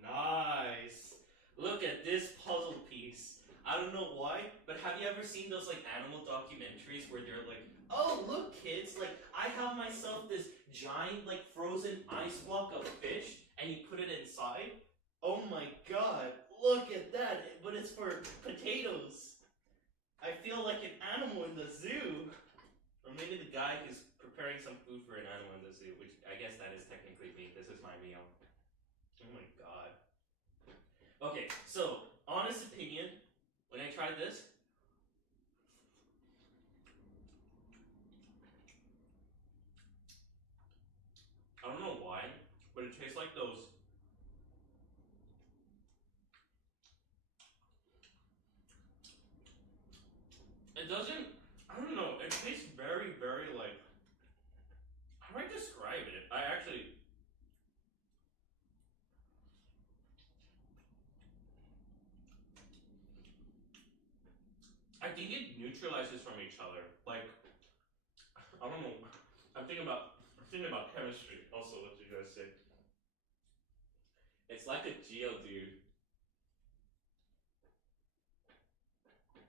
Nice. Look at this puzzle piece. I don't know why, but have you ever seen those like animal documentaries where they're like, oh look kids, like I have myself this giant like frozen ice block of fish and you put it inside Oh my god, look at that, but it's for potatoes. I feel like an animal in the zoo. Or maybe the guy who's preparing some food for an animal in the zoo, which I guess that is technically me. This is my meal. Oh my god. Okay, so, honest opinion, when I tried this, I don't know why, but it tastes like those. It doesn't, I don't know, it tastes very, very like, how do I describe it? I think it neutralizes from each other. Like, I don't know, I'm thinking about chemistry, also, what you guys say. It's like a Geodude.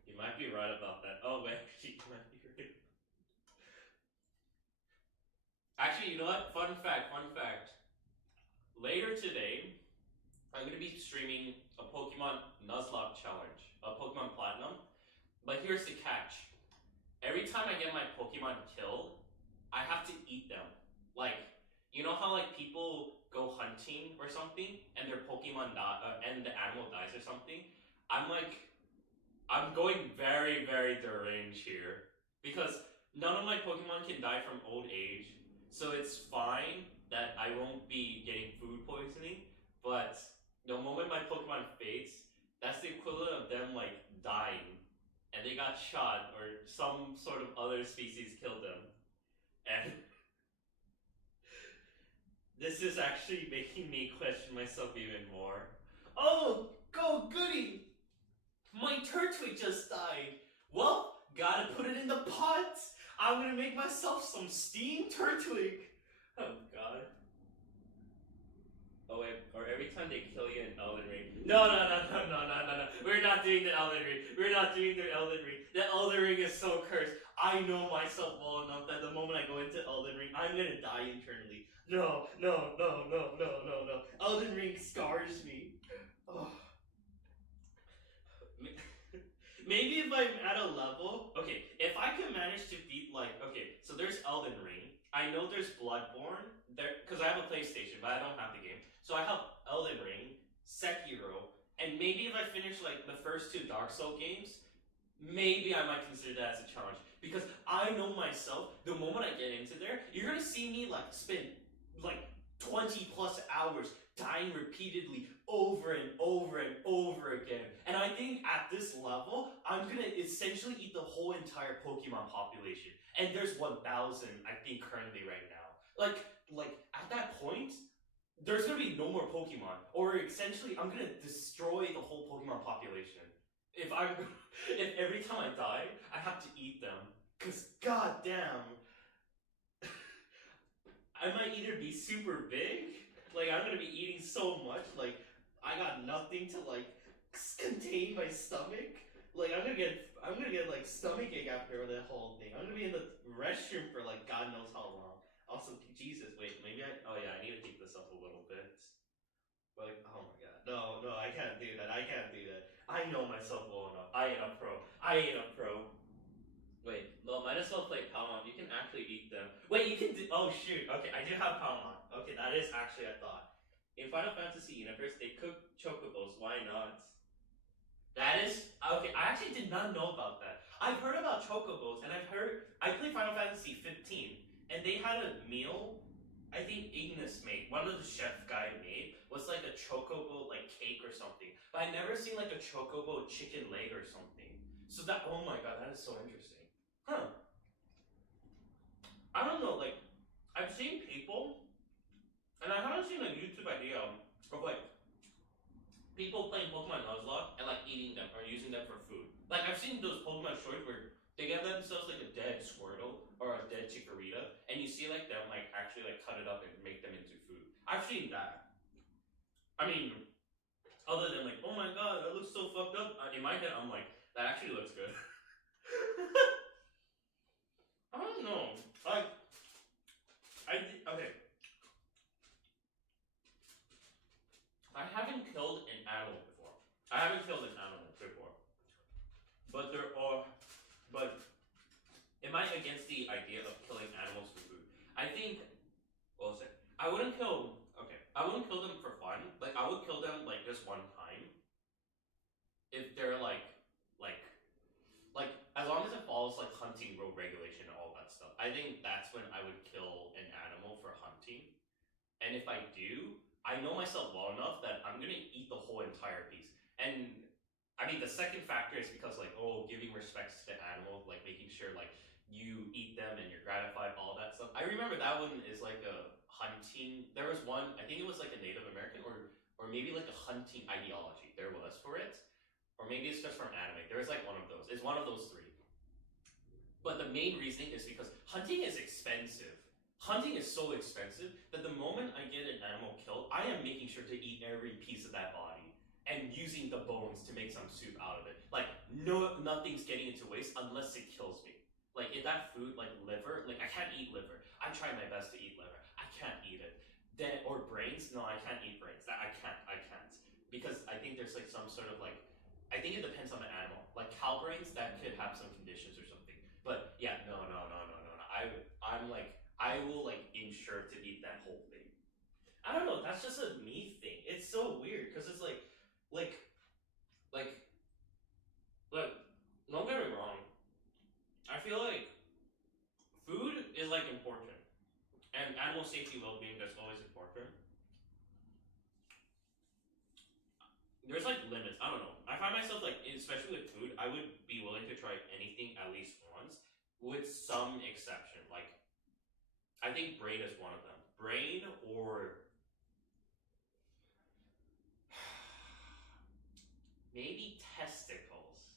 You might be right about that. Oh, wait, actually, you might be right. Actually, you know what? Fun fact. Later today, I'm going to be streaming a Pokemon Nuzlocke challenge, a Pokemon Platinum. But here's the catch. Every time I get my Pokemon killed, I have to eat them. Like, you know how like people go hunting or something, and their Pokemon and the animal dies or something? I'm going very, very deranged here. Because none of my Pokemon can die from old age, so it's fine that I won't be getting food poisoning, but the moment my Pokemon fades, that's the equivalent of them like dying. And they got shot, or some sort of other species killed them. And this is actually making me question myself even more. Oh, go goody! My Turtwig just died. Well, gotta put it in the pot. I'm gonna make myself some steamed Turtwig. Oh god. Oh wait, or every time they kill you in Elden Ring. No. We're not doing the Elden Ring. We're not doing the Elden Ring. The Elden Ring is so cursed. I know myself well enough that the moment I go into Elden Ring, I'm gonna die internally. No. Elden Ring scars me. Oh. Maybe if I'm at a level, okay, if I can manage to beat like, okay, so there's Elden Ring. I know there's Bloodborne, there, because I have a PlayStation, but I don't have the game. So I have Elden Ring, Sekiro, and maybe if I finish like the first two Dark Souls games, maybe I might consider that as a challenge. Because I know myself, the moment I get into there, you're gonna see me like spend like 20 plus hours dying repeatedly over and over again. And I think at this level, I'm gonna essentially eat the whole entire Pokemon population. And there's 1,000, I think, currently right now. Like at that point, there's gonna be no more Pokemon. Or essentially, I'm gonna destroy the whole Pokemon population. If every time I die, I have to eat them. Cause goddamn, I might either be super big, like I'm gonna be eating so much, like I got nothing to like contain my stomach. Like I'm gonna get like stomach ache after that whole thing. I'm gonna be in the restroom for like God knows how long. Also, Jesus, wait, maybe oh yeah, I need to keep this up a little bit. But like, oh my god, no, I can't do that. I know myself well enough. I ain't a pro. Wait, no, might as well play Palmon. You can actually eat them. Wait, you can do. Oh shoot. Okay, I do have Palmon. Okay, that is actually a thought. In Final Fantasy Universe, they cook chocobos. Why not? That is okay. I actually did not know about that. I've heard about chocobos, and I played Final Fantasy 15, and they had a meal. I think Ignis made, one of the chef guy made, was like a chocobo like cake or something. But I never seen like a chocobo chicken leg or something. So that, oh my god, that is so interesting. Huh. I don't know, like, I've seen people, and I haven't seen a YouTube idea of like people playing Pokemon Nuzlocke and like eating them or using them for food. Like I've seen those Pokemon shorts where they get themselves like a dead Squirtle or a dead Chikorita, and you see like them like actually like cut it up and make them into food. I've seen that. I mean, other than like, oh my god, that looks so fucked up. In my head, I'm like, that actually looks good. I don't know. Like, okay. I haven't killed I wouldn't kill. Okay, I wouldn't kill them for fun. Like I would kill them like just one time if they're like like as long as it follows like hunting rule regulation and all that stuff. I think that's when I would kill an animal for hunting. And if I do, I know myself well enough that I'm gonna eat the whole entire piece. And I mean, the second factor is because like, oh, giving respects to the animal, like making sure like you eat them and you're gratified, all that stuff. I remember that one is like a hunting. There was one, I think it was like a Native American or maybe like a hunting ideology. There was for it, or maybe it's just from anime. There is like one of those. It's one of those three. But the main reasoning is because hunting is expensive. Hunting is so expensive that the moment I get an animal killed, I am making sure to eat every piece of that body and using the bones to make some soup out of it. Like no, nothing's getting into waste unless it kills me. Like if that food, like liver, like I can't eat liver. I try my best to eat liver. I can't eat it. Then or brains, no, I can't eat brains. That I can't because I think there's like some sort of like, I think it depends on the animal. Like cow brains, that could have some conditions or something. But yeah, no. I'm like. I will like ensure to eat that whole thing. I don't know. That's just a me thing. It's so weird because it's like, don't get me wrong. I feel like food is like important, and animal safety, well-being, that's always important. There's like limits. I don't know. I find myself like, especially with food, I would be willing to try anything at least once, with some exception. Like I think brain is one of them. Brain or maybe testicles.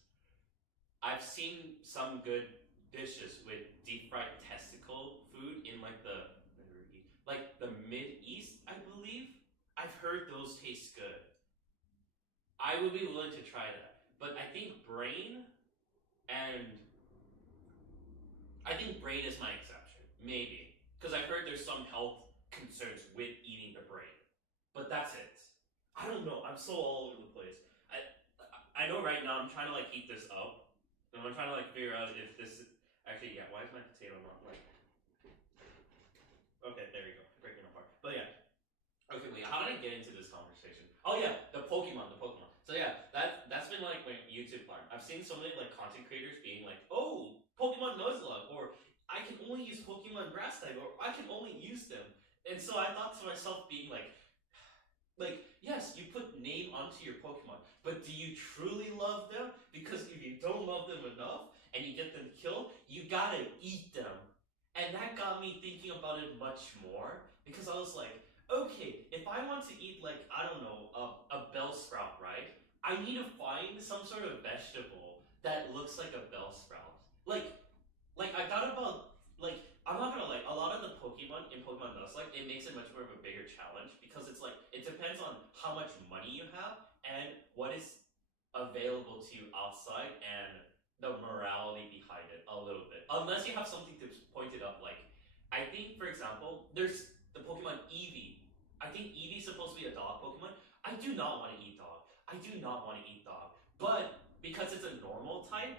I've seen some good dishes with deep fried testicle food in like the Mid East, I believe. I've heard those taste good. I would be willing to try that. But I think brain is my exception. Maybe. Because I've heard there's some health concerns with eating the brain. But that's it. I don't know. I'm so all over the place. I know right now I'm trying to like heat this up. And I'm trying to like figure out if this is... Actually, yeah, why is my potato not like... Okay, there you go. Breaking apart. But yeah. Okay, wait, how did I get into this conversation? Oh yeah, the Pokemon. So yeah, that's been like my YouTube part. I've seen so many like content creators being like, oh, Pokemon Nuzlocke, or I can only use Pokemon Grass type, or I can only use them. And so I thought to myself, being like, yes, you put name onto your Pokemon, but do you truly love them? Because if you don't love them enough and you get them killed, you gotta eat them. And that got me thinking about it much more, because I was like, okay, if I want to eat like, I don't know, a Bellsprout, right? I need to find some sort of vegetable that looks like a Bellsprout. Like I thought about, like, I'm not gonna lie, a lot of the Pokemon in Pokemon Nuzlocke, it makes it much more of a bigger challenge, because it's like, it depends on how much money you have and what is available to you outside and the morality behind it a little bit. Unless you have something to point it up, like, I think, for example, there's the Pokemon Eevee. I think Eevee's supposed to be a dog Pokemon. I do not want to eat dog. But because it's a normal type,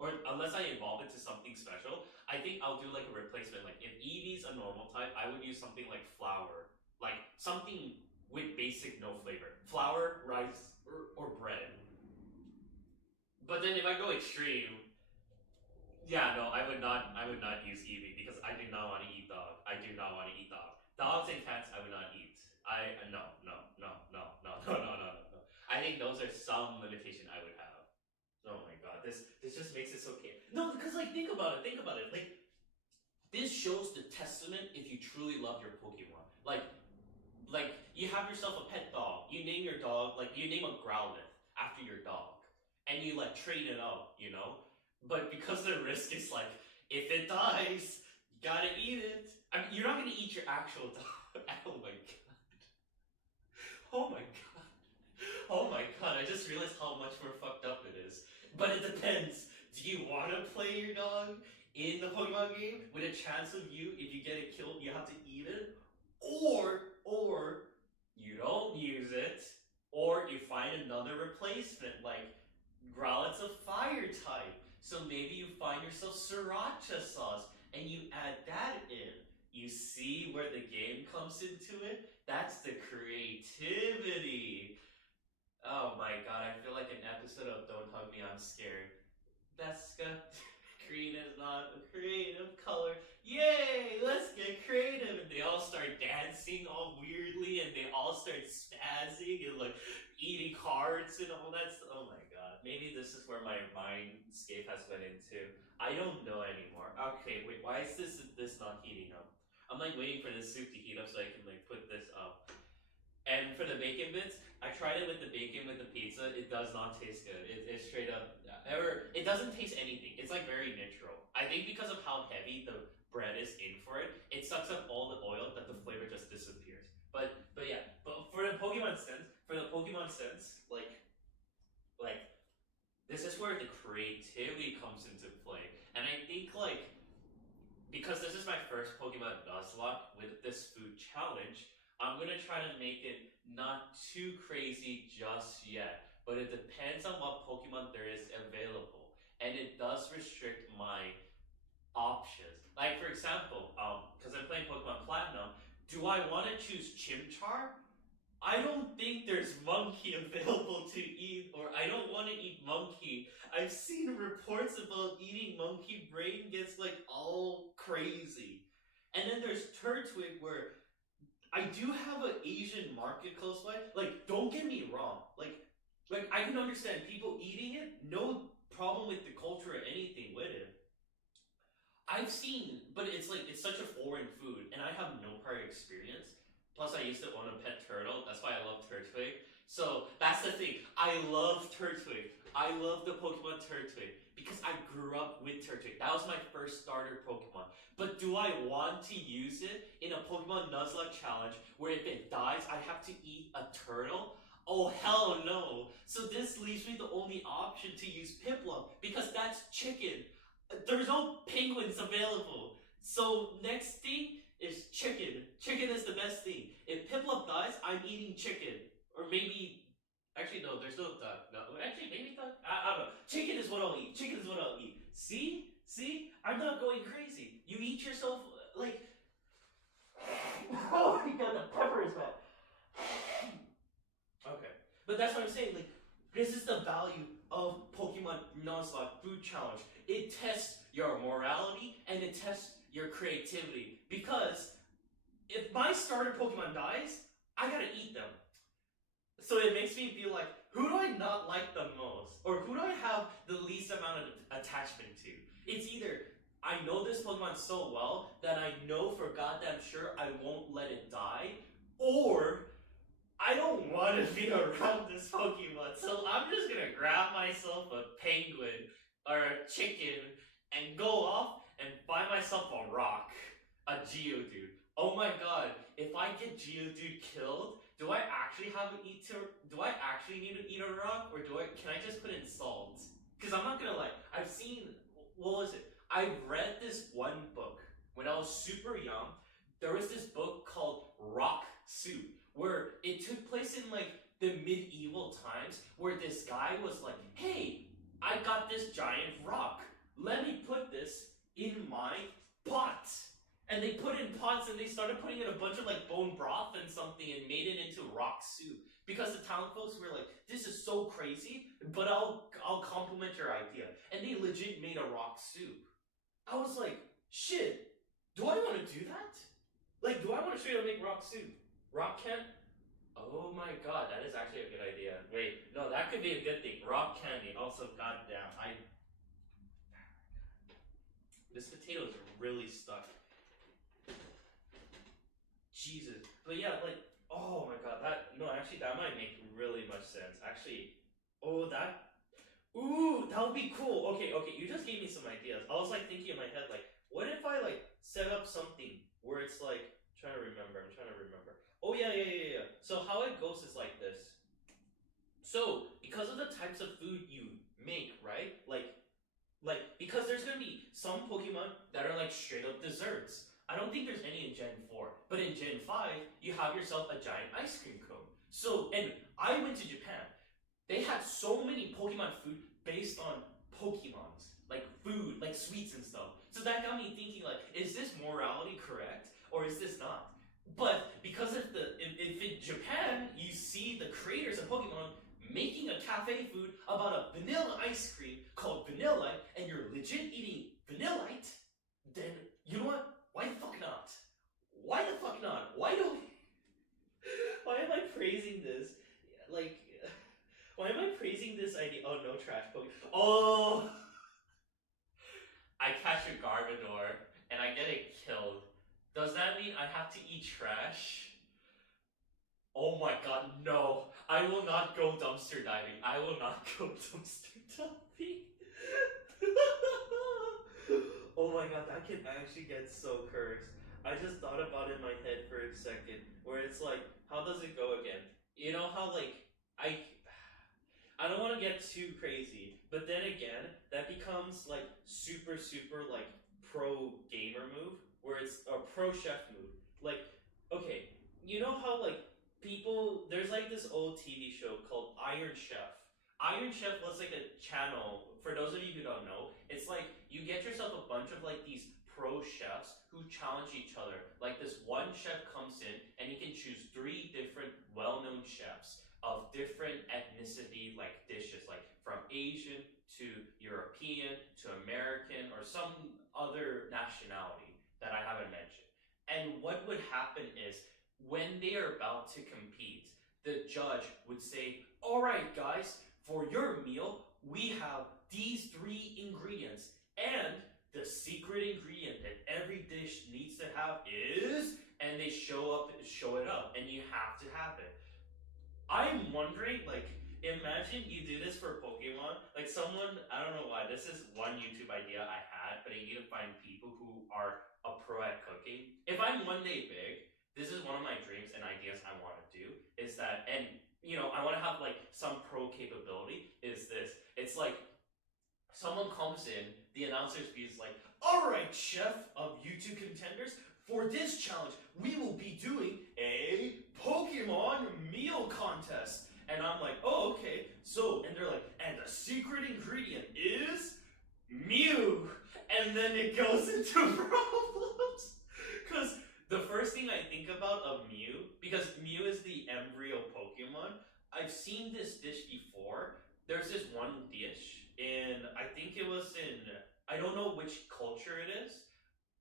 or unless I evolve it to something special, I think I'll do like a replacement. Like if Eevee's a normal type, I would use something like flour. Like something with basic no flavor. Flour, rice, or bread. But then if I go extreme, yeah, no, I would not use Eevee because I do not want to eat dog. Dogs and cats I would not eat. No. I think those are some limitation I would have. Oh my god, this just makes it so chaotic. No, because like think about it. Like this shows the testament if you truly love your Pokemon. Like you have yourself a pet dog. You name your dog, like you name a Growlithe after your dog. And you like train it up, you know? But because the risk is like, if it dies, you gotta eat it. I mean, you're not gonna eat your actual dog. Oh my god. Oh my god, I just realized how much more fucked up it is. But it depends. Do you want to play your dog in the Pokemon game with a chance of you, if you get it killed, you have to eat it? Or you don't use it, or you find another replacement, like Growlithe's a fire type. So maybe you find yourself Sriracha sauce and you add that in. You see where the game comes into it? That's the creativity. Oh my god, I feel like an episode of Don't Hug Me, I'm Scared. That's got green is not a creative color. Yay, let's get creative. And they all start dancing all weirdly and they all start spazzing and like eating hearts and all that stuff. Oh my god, maybe this is where my mindscape has went into. I don't know anymore. Okay, wait, why is this not heating up? I'm like waiting for this soup to heat up so I can like put this up. And for the bacon bits, I tried it with the bacon with the pizza. It does not taste good. It's straight up, it doesn't taste anything. It's like very neutral. I think because of how heavy the bread is in for it, it sucks up all the oil that the flavor just disappears. But yeah, but for the Pokemon sense, like this is where the creativity comes into play. And I think like because this is my first Pokemon Nuzlocke with this food challenge, I'm gonna try to make it not too crazy just yet, but it depends on what Pokemon there is available, and it does restrict my options. Like for example, because I'm playing Pokemon Platinum, do I want to choose Chimchar? I don't think there's monkey available to eat, or I don't want to eat monkey. I've seen reports about eating monkey brain gets like all crazy. And then there's Turtwig where I do have an Asian market close by. Like, don't get me wrong. Like I can understand people eating it. No problem with the culture or anything with it. I've seen, but it's like it's such a foreign food, and I have no prior experience. Plus, I used to own a pet turtle. That's why I love Turtwig. So that's the thing. I love Turtwig. I love the Pokemon Turtwig because I grew up with Turtwig. That was my first starter Pokemon. But do I want to use it in a Pokemon Nuzlocke challenge where if it dies, I have to eat a turtle? Oh, hell no. So this leaves me the only option to use Piplup because that's chicken. There's no penguins available. So next thing is chicken. Chicken is the best thing. If Piplup dies, I'm eating chicken. Or maybe, actually no, there's no duck. No, actually maybe duck. I don't know. Chicken is what I'll eat. Chicken is what I'll eat. See? I'm not going crazy. You eat yourself, like... Oh my god, the pepper is bad. Okay. But that's what I'm saying, like, this is the value of Pokemon Nuzlocke Food Challenge. It tests your morality and it tests your creativity. Because if my starter Pokemon dies, I gotta eat them. So it makes me feel like, who do I not like the most? Or who do I have the least amount of attachment to? It's either I know this Pokemon so well that I know for goddamn sure I won't let it die, or I don't want to be around this Pokemon, so I'm just gonna grab myself a penguin or a chicken and go off and buy myself a rock, a Geodude. Oh my god, if I get Geodude killed, do I actually need to eat a rock, or can I just put in salt? Because I'm not gonna lie, I've seen, what was it? I read this one book when I was super young. There was this book called Rock Soup, where it took place in like the medieval times, where this guy was like, hey, I got this giant rock. Let me put this in my pot. And they put it in pots and they started putting in a bunch of like bone broth and something and made it into rock soup. Because the town folks were like, this is so crazy, but I'll compliment your idea. And they legit made a rock soup. I was like, shit, do I want to do that? Like, do I want to straight up make rock soup? Rock can't? Oh my god, that is actually a good idea. Wait, no, that could be a good thing. Rock candy. Also, goddamn, this potato is really stuck. Jesus. But yeah, like, oh my god, that might make really much sense. Actually, that would be cool. Okay, you just gave me some ideas. I was like thinking in my head, like, what if I like set up something where it's like, I'm trying to remember. Oh yeah. So how it goes is like this. So, because of the types of food you make, right? Like, because there's gonna be some Pokemon that are like straight up desserts. I don't think there's any in Gen 4, but in Gen 5, you have yourself a giant ice cream cone. So, and I went to Japan. They had so many Pokemon food based on Pokemons, like food, like sweets and stuff. So that got me thinking, like, is this morality correct? or is this not? But because if in Japan you see the creators of Pokemon making a cafe food about a vanilla ice cream called Vanillite, and you're legit eating Vanillite, then you know what? Why the fuck not? Why the fuck not? Why don't? Why am I praising this? Like, why am I praising this idea? Oh, no trash Pokemon. Oh, I catch a Garbodor and I get it killed. Does that mean I have to eat trash? Oh my god, no. I will not go dumpster diving. I will not go dumpster diving. Oh my god, that can actually get so cursed. I just thought about it in my head for a second, where it's like, how does it go again? You know how, like, I don't want to get too crazy, but then again, that becomes like super, like pro gamer move, where it's a pro chef move. Like, okay, you know how like people, there's like this old TV show called Iron Chef. Iron Chef was like a channel, for those of you who don't know, it's like you get yourself a bunch of like these pro chefs who challenge each other. Like this one chef comes in and he can choose 3 different well-known chefs of different ethnicity like dishes, like from Asian to European to American or some other nationality that I haven't mentioned. And what would happen is when they are about to compete, the judge would say, all right, guys, for your meal, we have these 3 ingredients, and the secret ingredient that every dish needs to have is, and they show it up, and you have to have it. I'm wondering, like, imagine you do this for Pokemon. Like, someone, I don't know why, this is one YouTube idea I had, but I need to find people who are a pro at cooking. If I'm one day big, this is one of my dreams and ideas I want to do, is that, and, you know, I want to have, like, some pro capability, is this. It's like, someone comes in, the announcer speaks like, alright, chef of YouTube contenders, for this challenge, we will be doing a Pokemon meal contest. And I'm like, oh, okay. So, and they're like, and the secret ingredient is Mew. And then it goes into problems. Because the first thing I think about of Mew, because Mew is the embryo Pokemon, I've seen this dish before. There's this one dish, and I think it was in, I don't know which culture it is,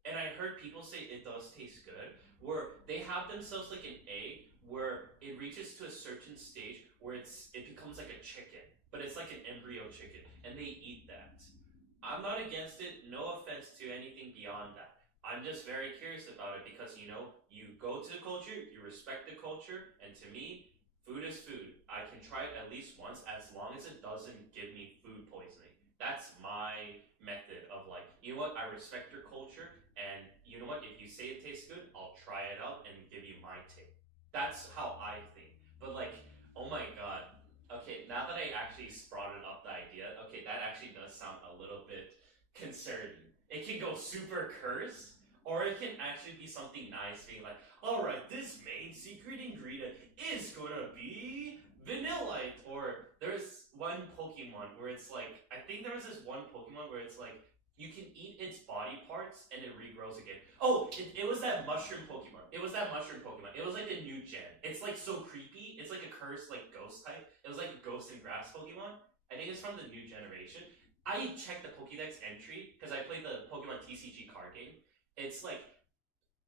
and I heard people say it does taste good, where they have themselves like an egg where it reaches to a certain stage where it becomes like a chicken, but it's like an embryo chicken, and they eat that. I'm not against it, no offense to anything beyond that. I'm just very curious about it because, you know, you go to the culture, you respect the culture, and to me, food is food. I can try it at least once as long as it doesn't give me food poisoning. That's my method of like, you know what, I respect your culture, and you know what, if you say it tastes good, I'll try it out and give you my take. That's how I think. But like, oh my god. Okay, now that I actually brought it up the idea, okay, that actually does sound a little bit concerning. It can go super cursed, or it can actually be something nice, being like, alright, this main secret ingredient is gonna be Vanillite. Or there's one Pokemon where it's like, I think there was this one Pokemon where it's like, you can eat its body parts and it regrows again. Oh, it was that mushroom Pokemon. It was that mushroom Pokemon. It was like a new gen. It's like so creepy. It's like a cursed like ghost type. It was like a ghost and grass Pokemon. I think it's from the new generation. I checked the Pokédex entry because I played the Pokemon TCG card game. It's like,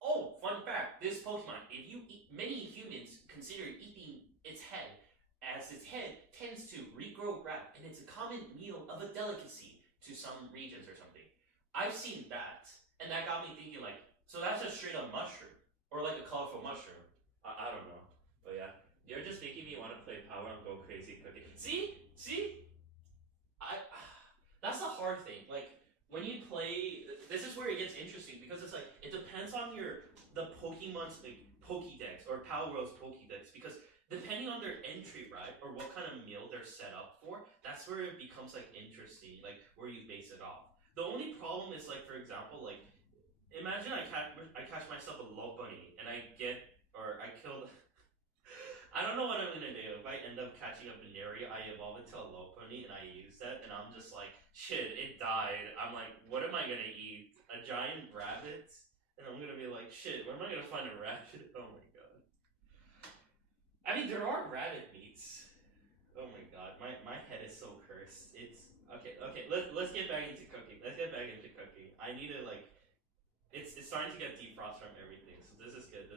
oh, fun fact, this Pokemon, if you eat, many humans consider eating its head, as its head tends to regrow back, and it's a common meal of a delicacy to some regions or something. I've seen that, and that got me thinking like, so that's a straight up mushroom, or like a colorful mushroom. I don't know, but yeah, you're just making me want to play Power and go crazy cooking. See, that's the hard thing. Like when you play, this is where it gets interesting because it's like it depends on the Pokemon's like Pokédex or Power World's Pokédex, because depending on their entry, right, or what kind of meal they're set up for, that's where it becomes like interesting, like where you base it off. The only problem is like, for example, like imagine I catch myself a Lopunny and I kill. I don't know what I'm gonna do. If I end up catching a Veneria, I evolve into a Lopunny and I use that, and I'm just like, shit, it died. I'm like, what am I gonna eat? A giant rabbit? and I'm gonna be like, shit, where am I gonna find a rabbit? Oh my god. I mean, there are rabbit meats. Oh my god, my head is so cursed. It's okay. Let's get back into cooking. I need to like, it's starting to get defrost from everything. So this is good.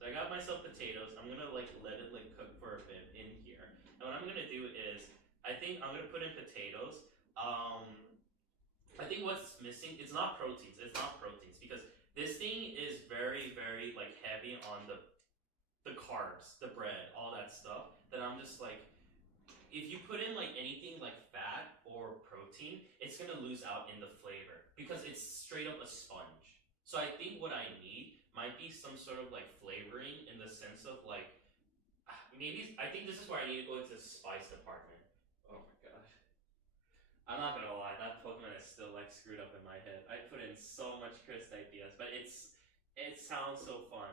So I got myself potatoes. I'm gonna like let it like cook for a bit in here. And what I'm gonna do is, I think I'm gonna put in potatoes. I think what's missing, it's not proteins. Because this thing is very, very like heavy on the carbs, the bread, all that stuff. That I'm just like, if you put in like anything like fat or protein, it's gonna lose out in the flavor because it's straight up a sponge. So I think what I need might be some sort of like flavoring in the sense of like, maybe, I think this is where I need to go into the spice department. Oh my god. I'm not gonna lie, that Pokemon is still like screwed up in my head. I put in so much cursed ideas, but it sounds so fun.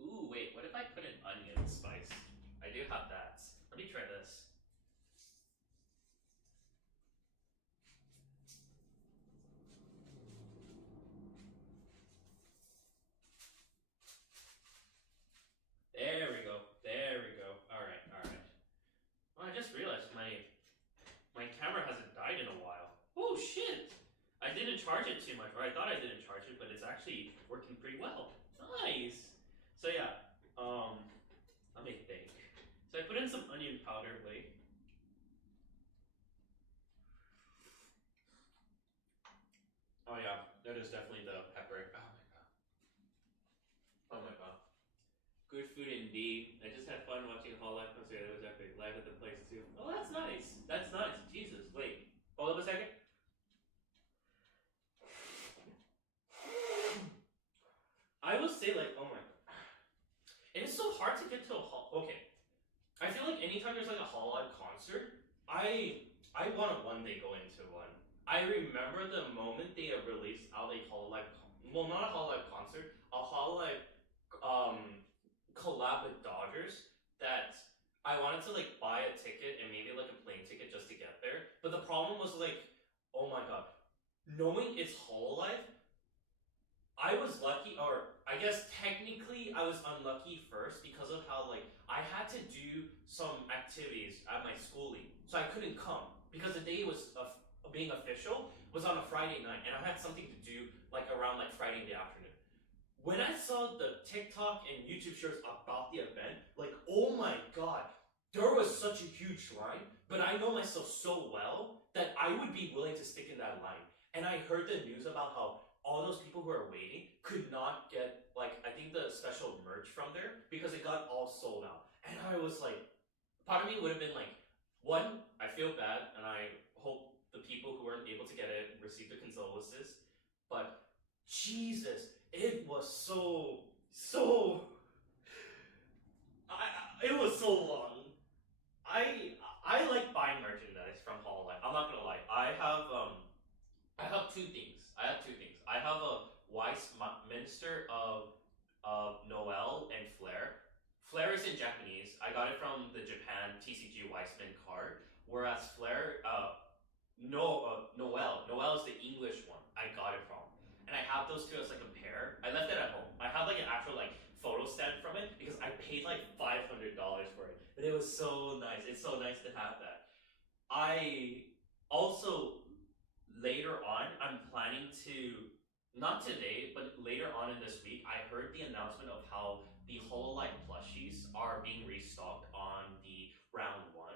Ooh, wait, what if I put in onion spice? I do have that. Let me try this. There we go. Alright. Well, I just realized my camera hasn't died in a while. Oh shit! I didn't charge it too much, or I thought I didn't charge it, but it's actually working pretty well. Nice! So yeah, let me think. So I put in some onion powder, wait. Oh yeah, that is definitely the pepper. Oh my god. Good food indeed. I just had fun watching Hall Life concert. It was epic. Live at the place too. Oh, that's nice. Jesus, wait. Hold up a second. I will say like, oh my god. It is so hard to get to a hall. Okay. I feel like anytime there's like a Hall Live concert, I want to one day go into one. I remember the moment they released out a Hall Live, well, not a Hall Live concert, a Hall Live collab with Dodgers, that I wanted to like buy a ticket and maybe like a plane ticket just to get there. But the problem was like, oh my god, knowing it's Hololive, I was lucky, or I guess technically I was unlucky first because of how like I had to do some activities at my schooling, so I couldn't come because the day it was being official was on a Friday night, and I had something to do like around like Friday in the afternoon. When I saw the TikTok and YouTube shorts about the event, like, oh my god, there was such a huge line, but I know myself so well that I would be willing to stick in that line. And I heard the news about how all those people who are waiting could not get, like, I think the special merch from there because it got all sold out. And I was like, part of me would have been like, one, I feel bad, and I hope the people who weren't able to get it receive the condolences, but Jesus, it was it was so long. I like buying merchandise from Hololive. I'm not gonna lie. I have two things. I have a Weissminster of Noel and Flair. Flair is in Japanese. I got it from the Japan TCG Weissman card, whereas Flair, Noel is the English one. I got it from. And I have those two as like a pair. I left it at home. I have like an actual like photo stand from it because I paid like $500 for it. But it was so nice. It's so nice to have that. I also, later on, I'm planning to, not today, but later on in this week, I heard the announcement of how the HoloLive plushies are being restocked on the round 1.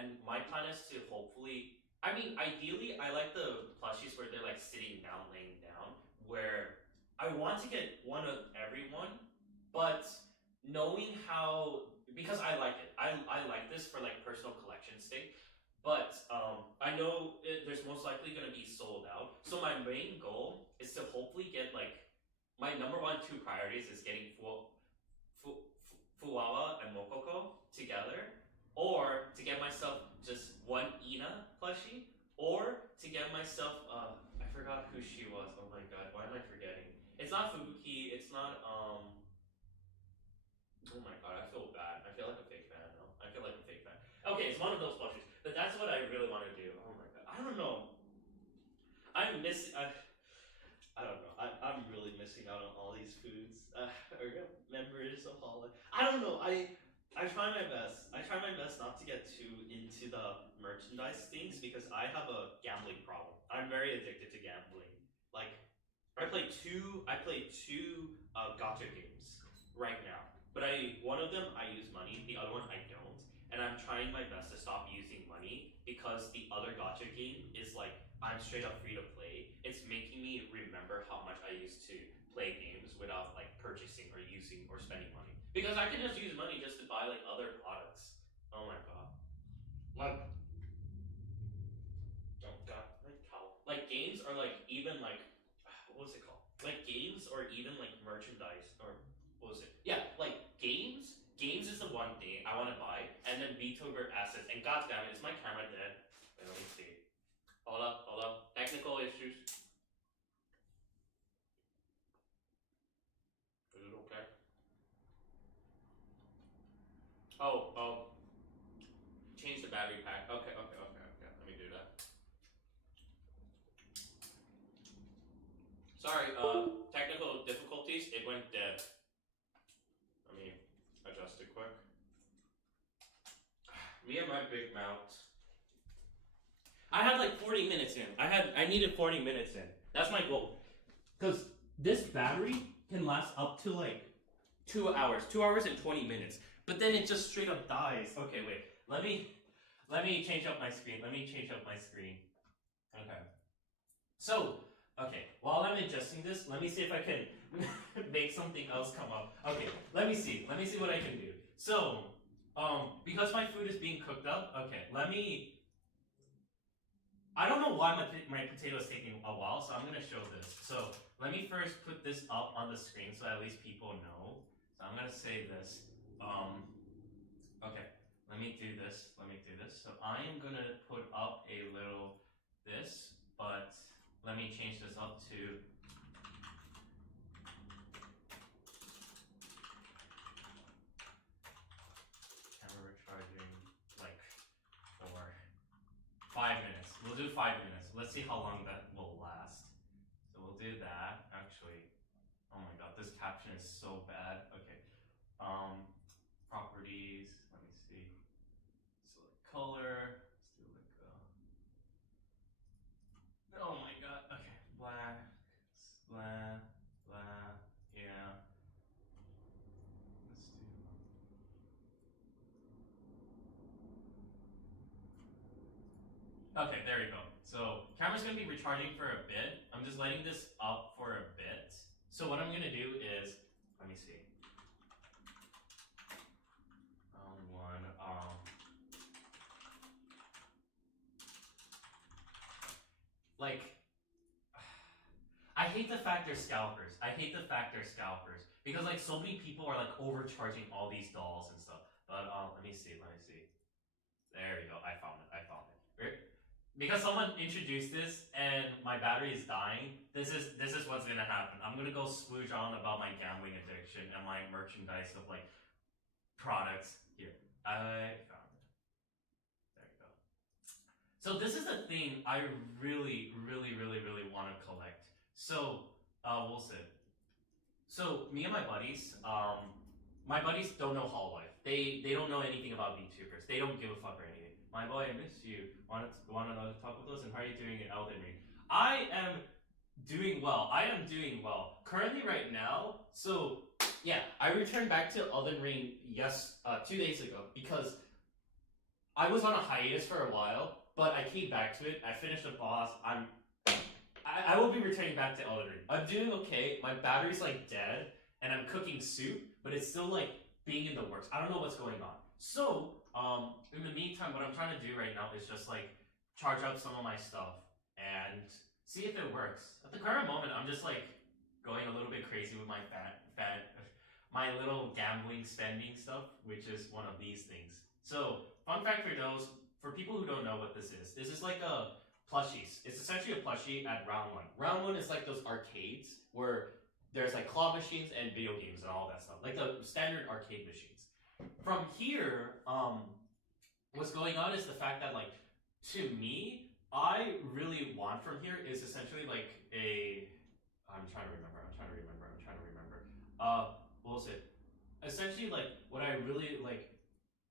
And my plan is to hopefully, I mean, ideally, I like the plushies where they're like sitting down, laying down, where I want to get one of everyone, but knowing how, because I like it, I like this for like personal collection sake, but I know there's most likely going to be sold out. So my main goal is to hopefully get like, my number 1, 2 priorities is getting Fuwawa and Mokoko together, or to get myself just one Ina plushie, or to get myself, I forgot who she was, oh my god, why am I forgetting? It's not Fubuki, it's not, oh my god, I feel bad, I feel like a fake fan now, Okay, it's one of those plushies, but that's what I really want to do, oh my god, I don't know. miss. I don't know. I'm really missing out on all these foods. Or members of Hall. I don't know. I try my best. I try my best not to get too into the merchandise things because I have a gambling problem. I'm very addicted to gambling. Like I play two gacha games right now. But one of them I use money, the other one I don't. And I'm trying my best to stop using money because the other gacha game is like I'm straight up free to play. It's making me remember how much I used to play games without like purchasing or using or spending money. Because I can just use money just to buy like other products. Oh my god. Like oh god, like how like games are like even like what was it called? Like games or even like merchandise or what was it? Yeah, like games. Games is the one thing I want to buy, and then VTuber assets. And god damn it, is my camera dead? Wait, let me see. Hold up. Technical issues. Is it okay? Oh. Change the battery pack. Okay. Let me do that. Sorry, technical difficulties. It went dead. Let me adjust it quick. Me and my big mouth. I had like 40 minutes in. I needed 40 minutes in. That's my goal. Because this battery can last up to like 2 hours. 2 hours and 20 minutes. But then it just straight up dies. Okay, wait. Let me change up my screen. Okay. So, okay, while I'm adjusting this, let me see if I can make something else come up. Okay, let me see what I can do. So, because my food is being cooked up, okay, I don't know why my potato is taking a while, so I'm gonna show this. So, let me first put this up on the screen so at least people know. So I'm gonna say this, okay, let me do this. So I am gonna put up a little this, but let me change this up to camera recharging like for 5 minutes. We'll do 5 minutes. Let's see how long that will last. So we'll do that. Actually, oh my god, this caption is so bad. Okay. Properties. Let me see. Select color. Let's do like oh my god. Okay. Black. Blah. Yeah. Let's do. Okay, there you go. So camera's gonna be recharging for a bit. I'm just letting this up for a bit. So what I'm gonna do is, let me see. Like, I hate the fact they're scalpers. Because like so many people are like overcharging all these dolls and stuff. But let me see. There you go. I found it. Because someone introduced this and my battery is dying, this is what's gonna happen. I'm gonna go splooge on about my gambling addiction and my merchandise of like products. Here, I found it. There you go. So this is the thing I really want to collect. So we'll see. So me and my buddies don't know Hall Life. They don't know anything about VTubers. They don't give a fuck or anything. My boy, I miss you. Want to talk with us? And how are you doing in Elden Ring? I am doing well. Currently, right now. So yeah, I returned back to Elden Ring 2 days ago because I was on a hiatus for a while, but I came back to it. I finished the boss. I will be returning back to Elden Ring. I'm doing okay. My battery's like dead, and I'm cooking soup, but it's still like being in the works. I don't know what's going on. So, in the meantime, what I'm trying to do right now is just like charge up some of my stuff and see if it works. At the current moment, I'm just like going a little bit crazy with my my little gambling spending stuff, which is one of these things. So, fun fact for people who don't know what this is like a plushies. It's essentially a plushie at Round 1. Round 1 is like those arcades where there's like claw machines and video games and all that stuff. Like the standard arcade machines. From here, what's going on is the fact that like, to me, I really want from here is essentially like a. I'm trying to remember. What was it? Essentially, like what I really like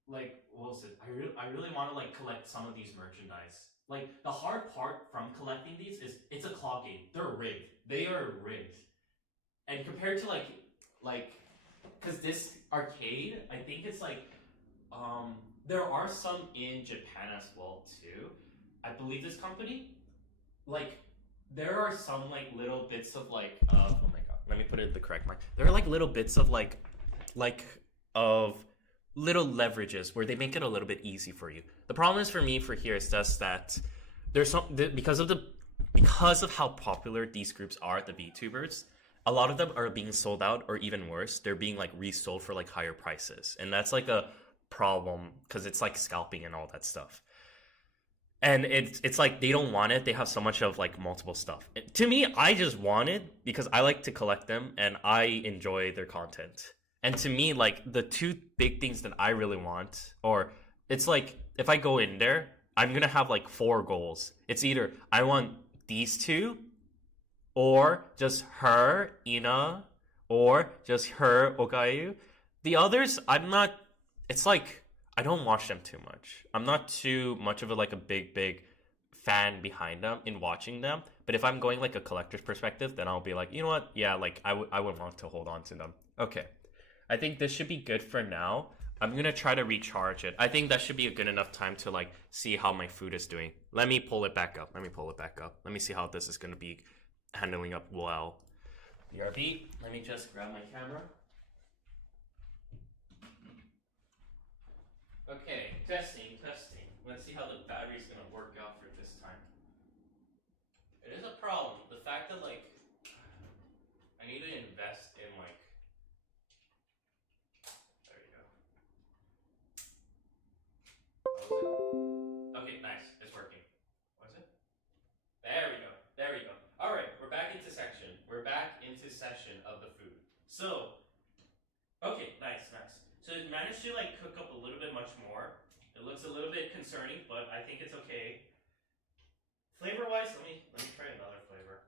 what was it? I really want to like collect some of these merchandise. Like the hard part from collecting these is it's a claw game. They're rigged. They are rigged. And compared to like because this arcade, I think it's like there are some in Japan as well too. I believe this company like there are some like little bits of like oh my god, let me put it in the correct mic. There are like little bits of like of little leverages where they make it a little bit easy for you. The problem is for me for here is just that there's some because of how popular these groups are, the VTubers, a lot of them are being sold out, or even worse, they're being like resold for like higher prices, and that's like a problem because it's like scalping and all that stuff. And it's like they don't want it. They have so much of like multiple stuff. To me, I just want it because I like to collect them and I enjoy their content. And to me, like the two big things that I really want, or it's like if I go in there, I'm gonna have like 4 goals. It's either I want these two, or just her, Ina, or just her, Okayu. The others, I'm not. It's like I don't watch them too much. I'm not too much of a like a big fan behind them in watching them. But if I'm going like a collector's perspective, then I'll be like, you know what? Yeah, like I would want to hold on to them. Okay, I think this should be good for now. I'm gonna try to recharge it. I think that should be a good enough time to like see how my food is doing. Let me pull it back up. Let me see how this is gonna be handling up well. BRB. Let me just grab my camera. Okay, testing. Let's see how the battery's gonna work out for this time. It is a problem. The fact that like I need to invest in like there you go. What was it? Okay, nice. It's working. What is it? There we go. Alright, we're back into section. Of the food. So okay, nice. So it managed to like cook up a little bit much more. It looks a little bit concerning, but I think it's okay. Flavor wise, let me try another flavor.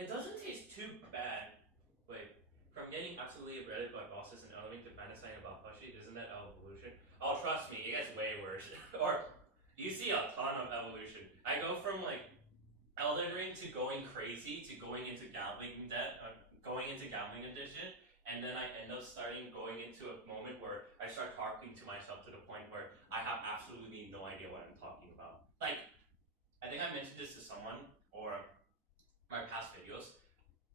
It doesn't taste too bad. Wait, from getting absolutely abraded by bosses and eleming to fantasizing about plushie, isn't that evolution? Oh, trust me, it gets way worse. Or you see a ton of evolution. I go from like Elden Ring to going crazy to going into going into gambling edition, and then I end up going into a moment where I start talking to myself to the point where I have absolutely no idea what I'm talking about. Like, I think I mentioned this to someone or my past videos.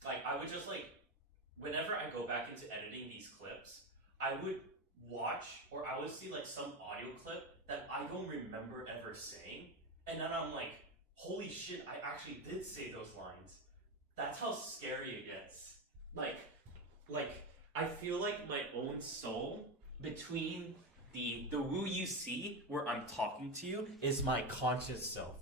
Like, I would just like, whenever I go back into editing these clips, I would watch or I would see like some audio clip that I don't remember ever saying, and then I'm like, holy shit, I actually did say those lines. That's how scary it gets. Like I feel like my own soul between the Wu you see where I'm talking to you is my conscious self.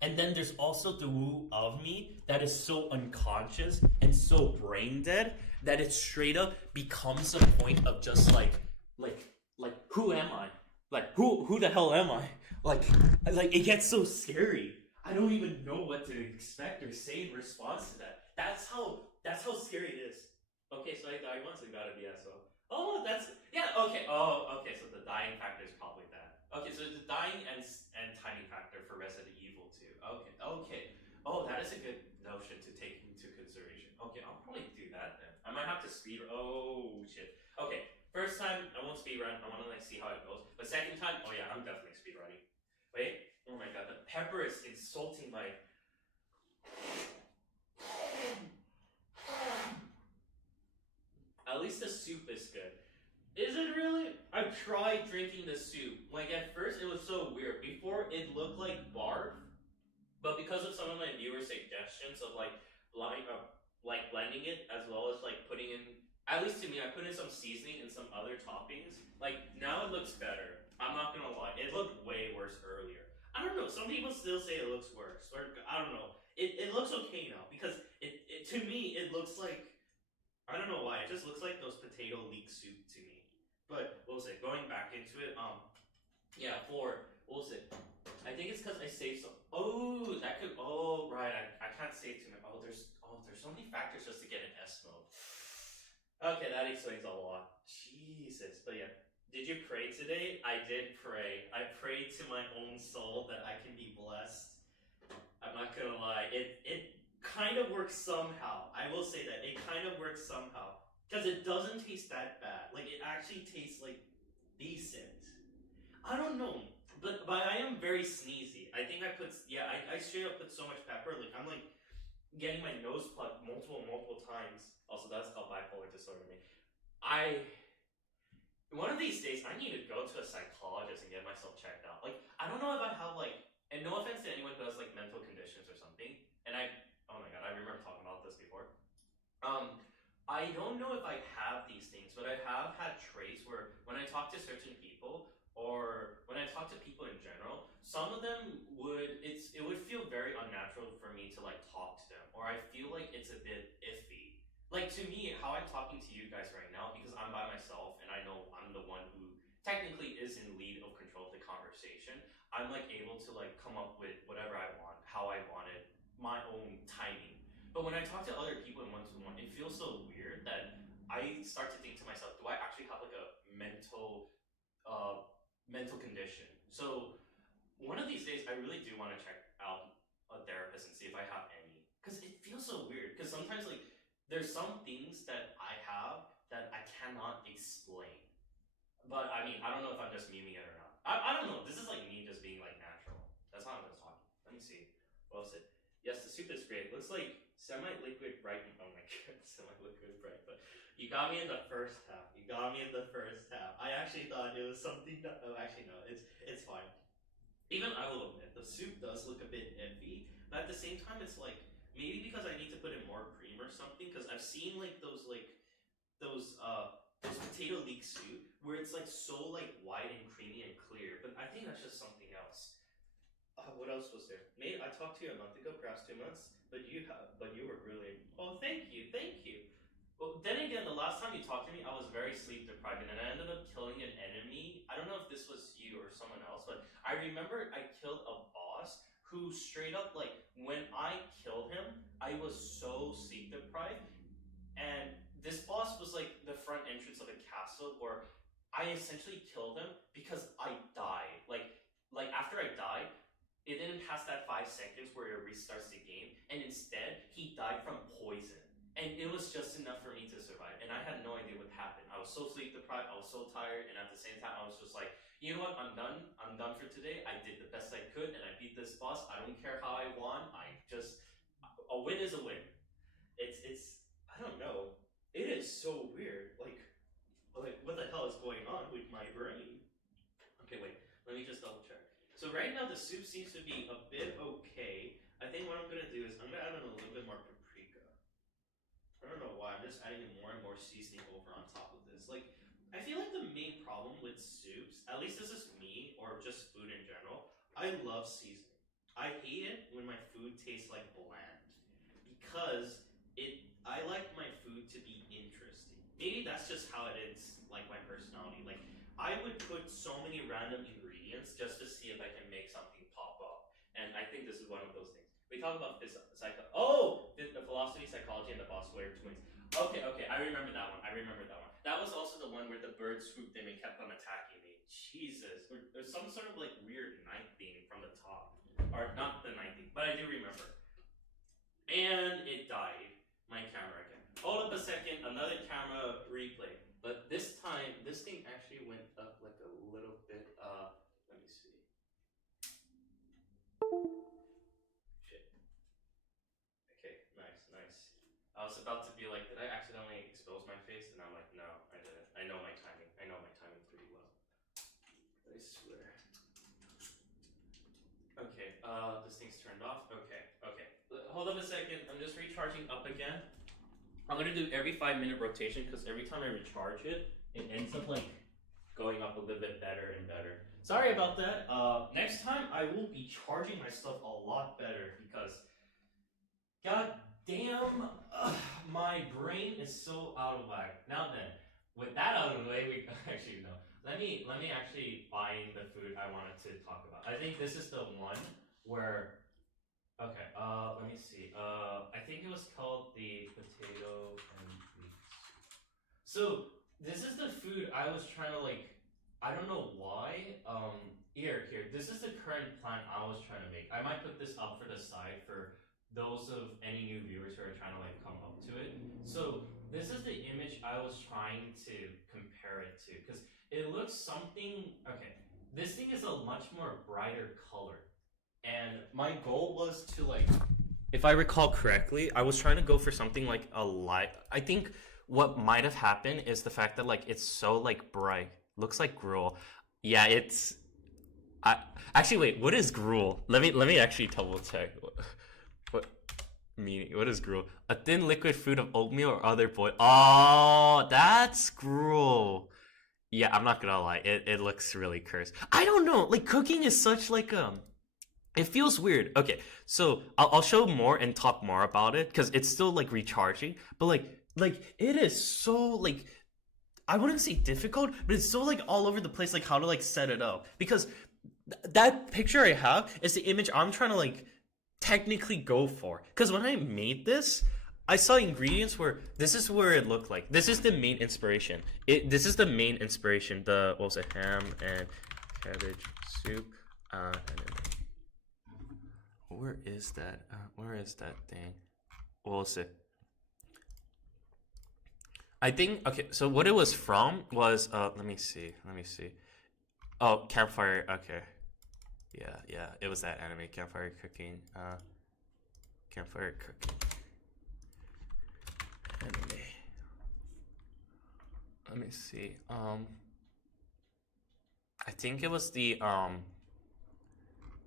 And then there's also the Wu of me that is so unconscious and so brain dead that it straight up becomes a point of just like who am I? Like who the hell am I? Like it gets so scary. I don't even know what to expect or say in response to that. That's how scary it is. Okay, so I died once and got a BSO. Oh, that's yeah. Okay. Oh, okay. So the dying factor is probably that. Okay, so the dying and timing factor for Resident Evil 2. Okay. Oh, that is a good notion to take into consideration. Okay, I'll probably do that then. I might have to speed. Oh shit. Okay, first time I won't speed run. I want to like see how it goes. But second time, oh yeah, I'm definitely speed running. Wait. Oh my god, the pepper is insulting my. At least the soup is good. Is it really? I've tried drinking the soup. Like at first it was so weird. Before it looked like barf, but because of some of my viewer suggestions of like blending it as well as like putting in, at least to me, I put in some seasoning and some other toppings. Like now it looks better. I'm not gonna lie. It looked way worse earlier. I don't know. Some people still say it looks worse. Or I don't know. It looks okay now because it to me, it looks like, I don't know why, it just looks like those potato leek soup to me. But what was it? Going back into it, yeah, for what was it? I think it's because I saved some. Oh, that could. Oh, right. I can't save too much. There's so many factors just to get an S mode. Okay, that explains a lot. Jesus, but yeah. Did you pray today? I did pray. I prayed to my own soul that I can be blessed. I'm not gonna lie. It kind of works somehow. I will say that it kind of works somehow because it doesn't taste that bad. Like it actually tastes like decent. I don't know, but I am very sneezy. I think I put I straight up put so much pepper. Like I'm like getting my nose plugged multiple times. Also, that's called bipolar disorder. One of these days I need to go to a psychologist and get myself checked out. Like I don't know if I have like, and no offense to anyone who has like mental conditions or something. And oh my god, I remember talking about this before. I don't know if I have these things, but I have had traits where when I talk to certain people, or when I talk to people in general, some of them it would feel very unnatural for me to like talk to them, or I feel like it's a bit iffy. Like to me, how I'm talking to you guys right now, because I'm by myself and I know I'm the one who technically is in lead of control of the conversation, I'm like able to like come up with whatever I want, how I want it, my own timing. But when I talk to other people in one-to-one, it feels so weird that I start to think to myself, do I actually have like a mental condition? So one of these days, I really do want to check out a therapist and see if I have any, because it feels so weird. Because sometimes like there's some things that I have that I cannot explain. But I mean, I don't know if I'm just memeing it or not. I don't know. This is like me just being like natural. That's not what I was talking. Let me see. What was it? Yes, the soup is great. Looks like semi-liquid bright. Oh my god, semi-liquid bright. But you got me in the first half. I actually thought it was something that. Oh, actually no. It's fine. Even I will admit the soup does look a bit iffy, but at the same time, it's like maybe because I need to put in more cream or something. Because I've seen like those potato leek soup where it's like so like white and creamy and clear. But I think that's just something else. What else was there? Nate, I talked to you a month ago, perhaps 2 months, but you were really. Oh, thank you. Well, then again, the last time you talked to me, I was very sleep deprived, and I ended up killing an enemy. I don't know if this was you or someone else, but I remember I killed a boss who straight up like when I killed him, I was so sleep deprived, and this boss was like the front entrance of a castle where I essentially killed him because I died. Like after I died. It didn't pass that 5 seconds where it restarts the game, and instead, he died from poison. And it was just enough for me to survive, and I had no idea what happened. I was so sleep deprived, I was so tired, and at the same time, I was just like, you know what, I'm done for today. I did the best I could, and I beat this boss. I don't care how I won, a win is a win. It's, I don't know. It is so weird. Like, what the hell is going on with my brain? Okay, wait, let me just double check. So right now the soup seems to be a bit okay. I think what I'm gonna do is I'm gonna add in a little bit more paprika. I don't know why, I'm just adding more and more seasoning over on top of this. Like, I feel like the main problem with soups, at least this is me, or just food in general, I love seasoning. I hate it when my food tastes like bland. Because I like my food to be interesting. Maybe that's just how it is, like my personality. Like, I would put so many random ingredients just to see if I can make something pop up. And I think this is one of those things. We talk about the philosophy, psychology, and the Boswell twins. Okay, I remember that one. That was also the one where the bird swooped in and kept on attacking me. Jesus. There's some sort of like weird night theme from the top. Or not the night theme, but I do remember. And it died. My camera again. Hold up a second, another camera replay. But this time, this thing actually went up like a little bit. Let me see. Shit. Okay, nice. I was about to be like, did I accidentally expose my face? And I'm like, no, I didn't. I know my timing pretty well. I swear. Okay, this thing's turned off. Okay. Hold up a second. I'm just recharging up again. I'm gonna do every 5-minute rotation because every time I recharge it, it ends up like going up a little bit better and better. Sorry about that. Next time I will be charging my stuff a lot better because god Damn, my brain is so out of whack. Now then, with that out of the way, we actually no. Let me actually find the food I wanted to talk about. I think this is the one where. Okay, let me see. I think it was called the potato and leek soup. So this is the food I was trying to like. I don't know why. Here. This is the current plan I was trying to make. I might put this up for the side for those of any new viewers who are trying to like come up to it. So this is the image I was trying to compare it to because it looks something. Okay, this thing is a much more brighter color, and my goal was to like, if I recall correctly, I was trying to go for something like a light. I think what might have happened is the fact that like it's so like bright, looks like gruel. Yeah, it's. Actually wait. What is gruel? Let me actually double check. What meaning? What is gruel? A thin liquid food of oatmeal or other boiled. Oh, that's gruel. Yeah, I'm not gonna lie. It looks really cursed. I don't know. Like cooking is such like it feels weird. Okay, so I'll show more and talk more about it because it's still like recharging. But like it is so like I wouldn't say difficult, but it's so like all over the place. Like how to like set it up because that picture I have is the image I'm trying to like technically go for. Because when I made this, I saw ingredients where this is where it looked like. This is the main inspiration. This is the main inspiration. The what was it? Ham and cabbage soup. And then, where is that? Where is that thing? What was it? I think okay. So what it was from was let me see. Oh, campfire. Okay. Yeah. It was that anime, campfire cooking. Campfire cooking. Anime. Let me see. I think it was the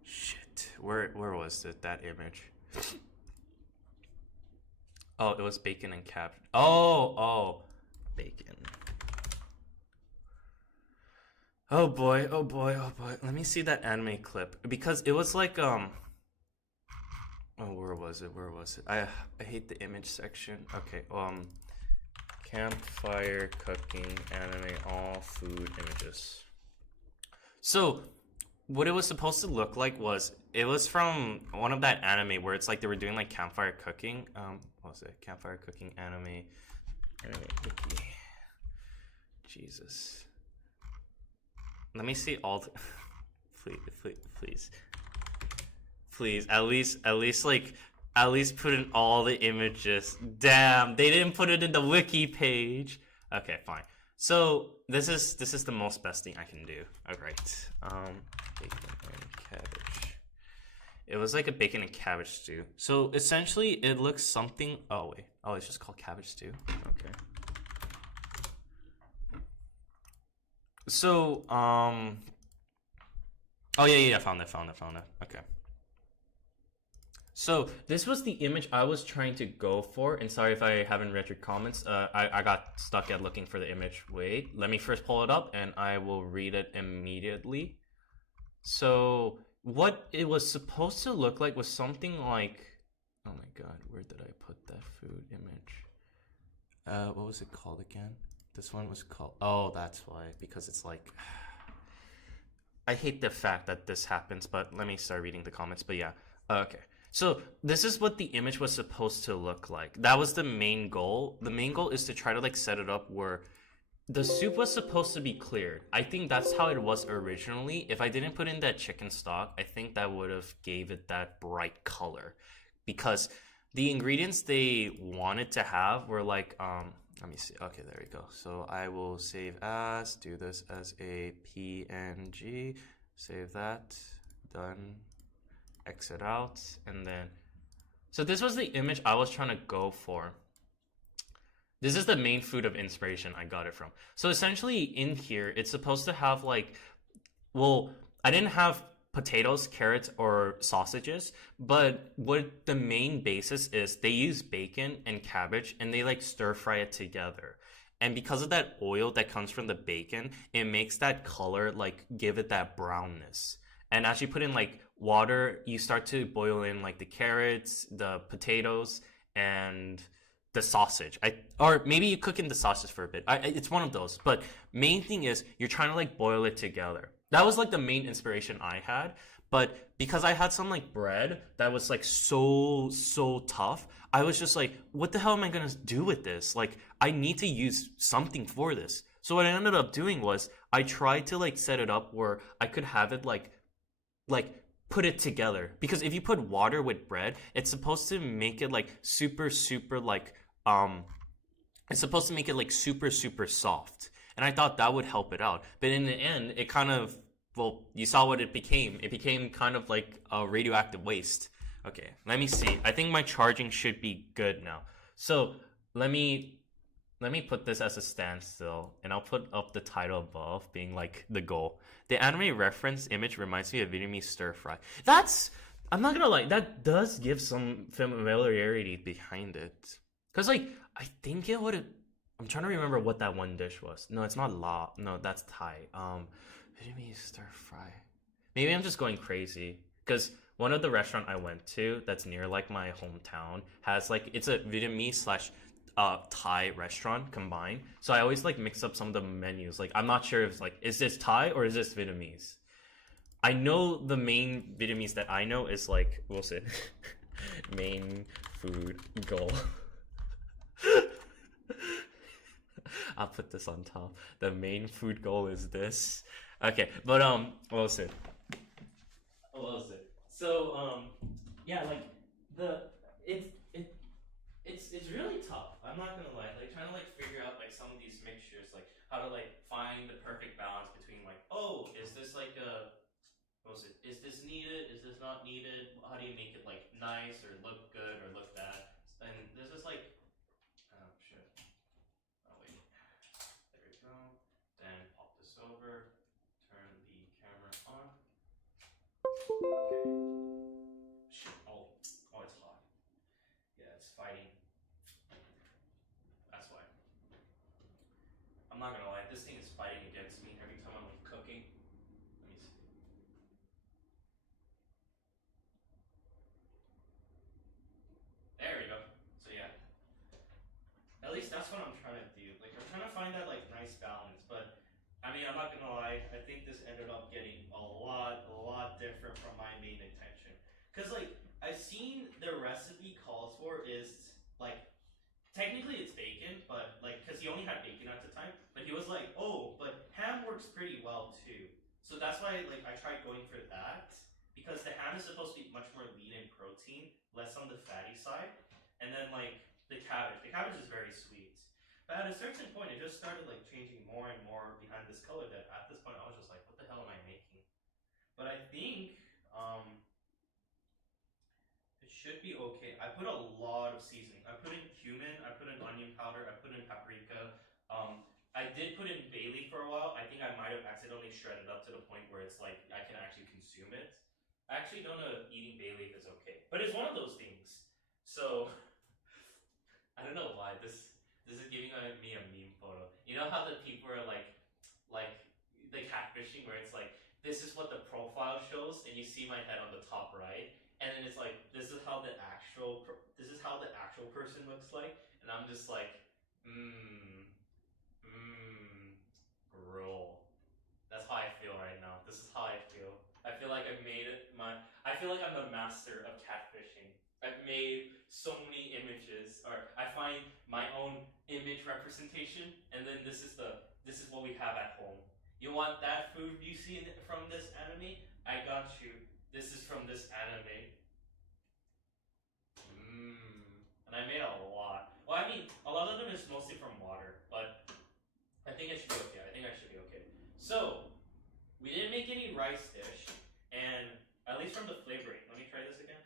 shit. Where was it? That image. Oh, it was bacon and cabbage. Oh, bacon. Oh boy. Let me see that anime clip because it was like oh, where was it? I hate the image section. Okay, campfire cooking anime all food images. So what it was supposed to look like was it was from one of that anime where it's like they were doing like campfire cooking. What was it? Campfire cooking anime wiki. Jesus. Let me see all the please at least put in all the images. Damn, they didn't put it in the wiki page. Okay, fine. So this is the most best thing I can do. Alright. Bacon and cabbage. It was like a bacon and cabbage stew. So essentially it looks something it's just called cabbage stew. Okay. So, oh yeah, found it. Okay. So this was the image I was trying to go for, and sorry if I haven't read your comments. I got stuck at looking for the image. Wait, let me first pull it up, and I will read it immediately. So what it was supposed to look like was something like, oh my god, where did I put that food image? What was it called again? This one was called, oh, that's why, because it's like, I hate the fact that this happens, but let me start reading the comments, but yeah, okay. So this is what the image was supposed to look like. That was the main goal. The main goal is to try to like set it up where the soup was supposed to be cleared. I think that's how it was originally. If I didn't put in that chicken stock, I think that would have gave it that bright color. Because the ingredients they wanted to have were like, let me see. Okay, there we go. So I will save as, do this as a PNG, save that, done, exit out, and then, so this was the image I was trying to go for. This is the main food of inspiration I got it from. So essentially in here, it's supposed to have like, well, I didn't have potatoes, carrots, or sausages, but what the main basis is, they use bacon and cabbage and they like stir fry it together. And because of that oil that comes from the bacon, it makes that color like give it that brownness. And as you put in like water, you start to boil in like the carrots, the potatoes, and the sausage. Or maybe you cook in the sausage for a bit. It's one of those. But main thing is you're trying to like boil it together. That was like the main inspiration I had. But because I had some like bread that was like so tough, I was just like, what the hell am I gonna do with this? Like, I need to use something for this. So what I ended up doing was I tried to like set it up where I could have it like put it together, because if you put water with bread, it's supposed to make it like super like um it's supposed to make it like super soft, and I thought that would help it out, but in the end it kind of, well, you saw what it became kind of like a radioactive waste. Okay, let me see. I think my charging should be good now. So let me put this as a standstill, and I'll put up the title above, being like the goal. The anime reference image reminds me of Vietnamese stir fry. That's, I'm not gonna lie, that does give some familiarity behind it. Cause like I think it would. I'm trying to remember what that one dish was. No, it's not la. No, that's Thai. Vietnamese stir fry. Maybe I'm just going crazy. Cause one of the restaurant I went to that's near like my hometown has like, it's a Vietnamese slash Thai restaurant combined. So I always like mix up some of the menus. Like I'm not sure if it's like, is this Thai or is this Vietnamese? I know the main Vietnamese that I know is like, we'll say, main food goal. I'll put this on top. The main food goal is this. Okay, but what was it? What was it? So yeah, like the it's really tough. I'm not gonna lie. Like trying to like figure out like some of these mixtures, like how to like find the perfect balance between like, oh, is this like a, what was it? Is this needed? Is this not needed? How do you make it like nice or look good or look bad? And there's just like, oh shit. Oh wait. There we go. Then pop this over. Turn the camera on. Okay. Shit. Oh, it's hot. Yeah, it's fighting. That's why. I'm not gonna lie. This thing is fighting against me every time I'm like cooking. Let me see. There we go. So yeah. At least that's what I'm trying to do. Like I'm trying to find that like nice balance. But I mean, I'm not gonna lie. I think this ended up getting a lot different from my main intention. Cause like I've seen the recipe calls for is like, technically it's bacon, but like because he only had bacon at the time. But he was like, oh, but ham works pretty well too. So that's why like I tried going for that, because the ham is supposed to be much more lean in protein, less on the fatty side, and then like the cabbage. The cabbage is very sweet. But at a certain point, it just started like changing more and more behind this color that at this point I was just like, what the hell am I making? But I think it should be okay. I put a lot of seasoning. I put in cumin, I put in onion powder, I put in paprika. I did put in bay leaf for a while. I think I might have accidentally shredded up to the point where it's like I can actually consume it. I actually don't know if eating bay leaf is okay, but it's one of those things. So I don't know why this is giving me a meme photo. You know how the people are like the catfishing where it's like, this is what the profile shows, and you see my head on the top right, and then it's like, this is how the actual person looks like, and I'm just like, gruel. That's how I feel right now. This is how I feel. I feel like I've made it my. I feel like I'm the master of catfishing. I've made so many images, or I find my own image representation, and then this is what we have at home. You want that food you see from this anime? I got you. This is from this anime. And I made a lot. Well, I mean, a lot of them is mostly from water, but I think it should be okay. I think I should be okay. So, we didn't make any rice dish, and at least from the flavoring. Let me try this again.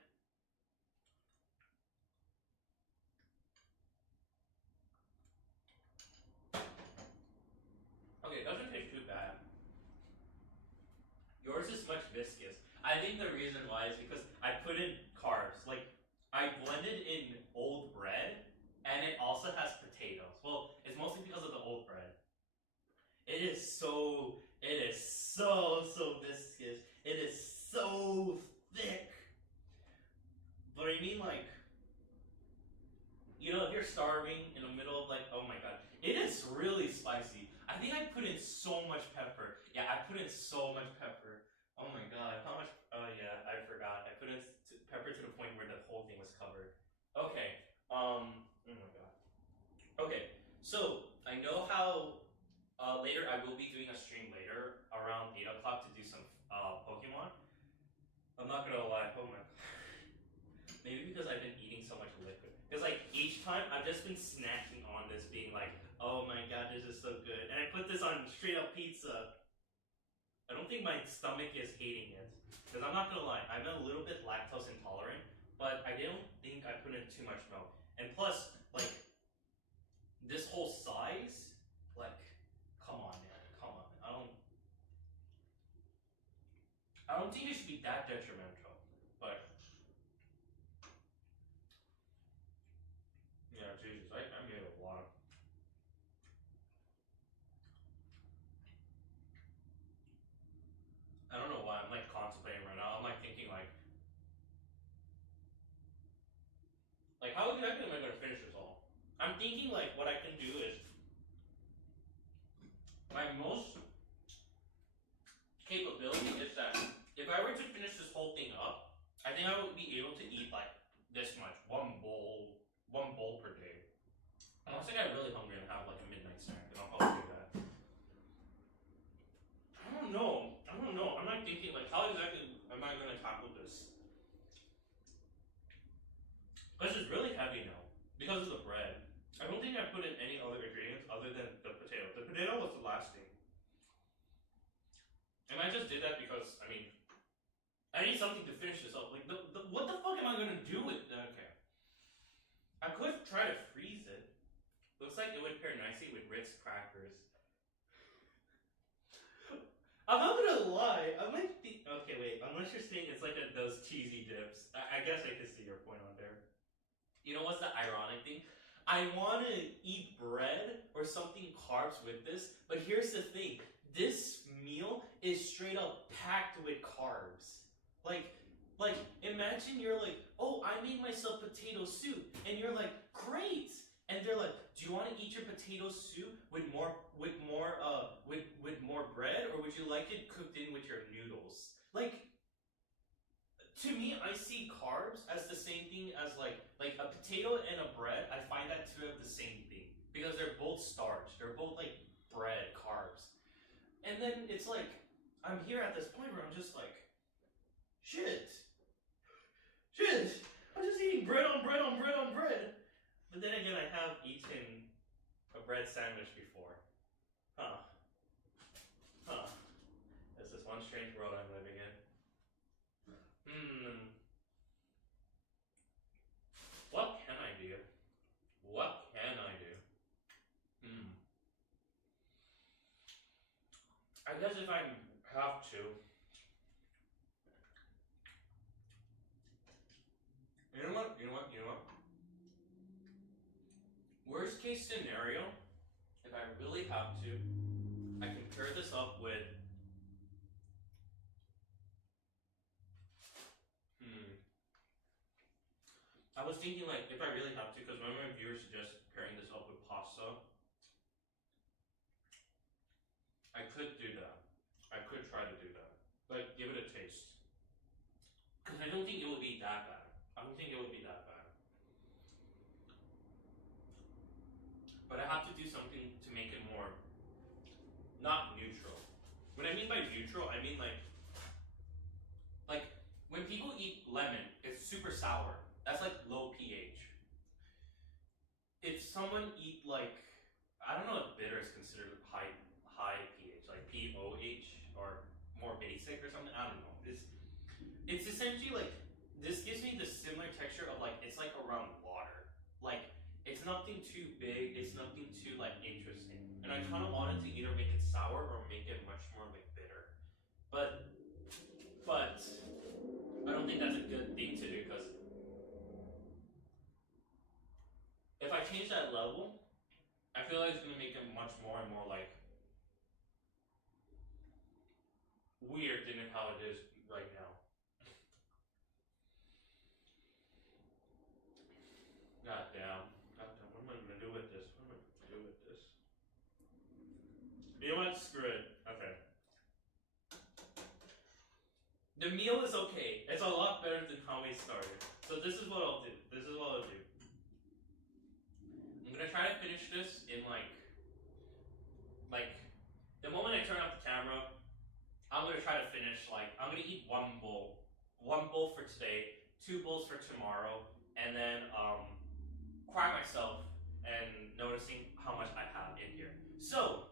Okay, it doesn't taste too bad. Yours is much viscous. I think the reason why is because I put in carbs. Like, I blended in old bread, and it also has potatoes. Well, it's mostly because of the old bread. It is so viscous. It is so thick. But I mean, like, so much pepper. Oh my god, how much? Oh yeah, I forgot. I put in pepper to the point where the whole thing was covered. Okay. Oh my god. Okay. So I know how. Later I will be doing a stream later around 8 o'clock to do some Pokemon. I'm not gonna lie. Oh my. Maybe because I've been eating so much liquid. Because like each time I've just been snacking on this, being like, oh my god, this is so good. And I put this on straight up pizza. I don't think my stomach is hating it. Because I'm not gonna lie, I'm a little bit lactose intolerant, but I don't think I put in too much milk. And plus, like, this whole size, like, come on, man, come on. I don't think it should be that detrimental, but yeah, Jesus, I made a lot. I don't know why I'm like contemplating right now. I'm like thinking like how exactly am I gonna finish this all? I'm thinking like what I can do is my most capability is that if I were to finish this whole thing up, I think I would be able to eat like this much, one bowl per day. Unless I got really hungry and have like a midnight snack, then I'll probably do that. I don't know. I'm like thinking like how exactly am I gonna tackle this? Because it's really heavy now because of the bread. I don't think I put in any other ingredients other than the potato. The potato was the last thing. And I just did that because, I mean, I need something to finish this up. Like, what the fuck am I gonna do with that? Okay. I could try to freeze it. Looks like it would pair nicely with Ritz crackers. I'm not gonna lie. I might be. Okay, wait. Unless you're saying it's like those cheesy dips. I guess I could see your point on there. You know what's the ironic thing? I want to eat bread or something carbs with this, but here's the thing. This meal is straight up packed with carbs. Like, imagine you're like, oh, I made myself potato soup, and you're like, great. And they're like, do you want to eat your potato soup with more bread, or would you like it cooked in with your noodles? Like, to me, I see carbs as the same thing as like a potato and a bread. I find that two of the same thing because they're both starch. They're both like bread, carbs. And then it's like I'm here at this point where I'm just like, shit. I'm just eating bread on bread on bread on bread. But then again, I have eaten a bread sandwich before. Huh. This is one strange world I'm living in. What can I do? I guess if I have to. You know what? Worst case scenario, if I really have to, I can pair this up with I was thinking like if I really have to, because one of my viewers suggested pairing this up with pasta. I could do that. I could try to do that. Like give it a taste. Because I don't think it would be that bad. But I have to do something to make it more not neutral. What I mean by neutral, I mean like when people eat lemon, it's super sour. That's like low pH. If someone eat like, I don't know if bitter is considered high pH, like POH or more basic or something. I don't know. It's essentially like this gives me the similar texture of like it's like around water. Like it's nothing too big. It's nothing too like interesting. And I kind of wanted to either make it sour or make it much more like bitter. But I don't think that's a good thing to do because if I change that level, I feel like it's gonna make it much more and more like weird than how it is right now. God damn, what am I gonna do with this? You know what? Screw it. Okay. The meal is okay. It's a lot better than how we started. So this is what I'll do. I'm gonna try to finish this in like the moment I turn off the camera. I'm gonna try to finish I'm gonna eat one bowl for today, 2 bowls for tomorrow, and then cry myself and noticing how much I have in here. So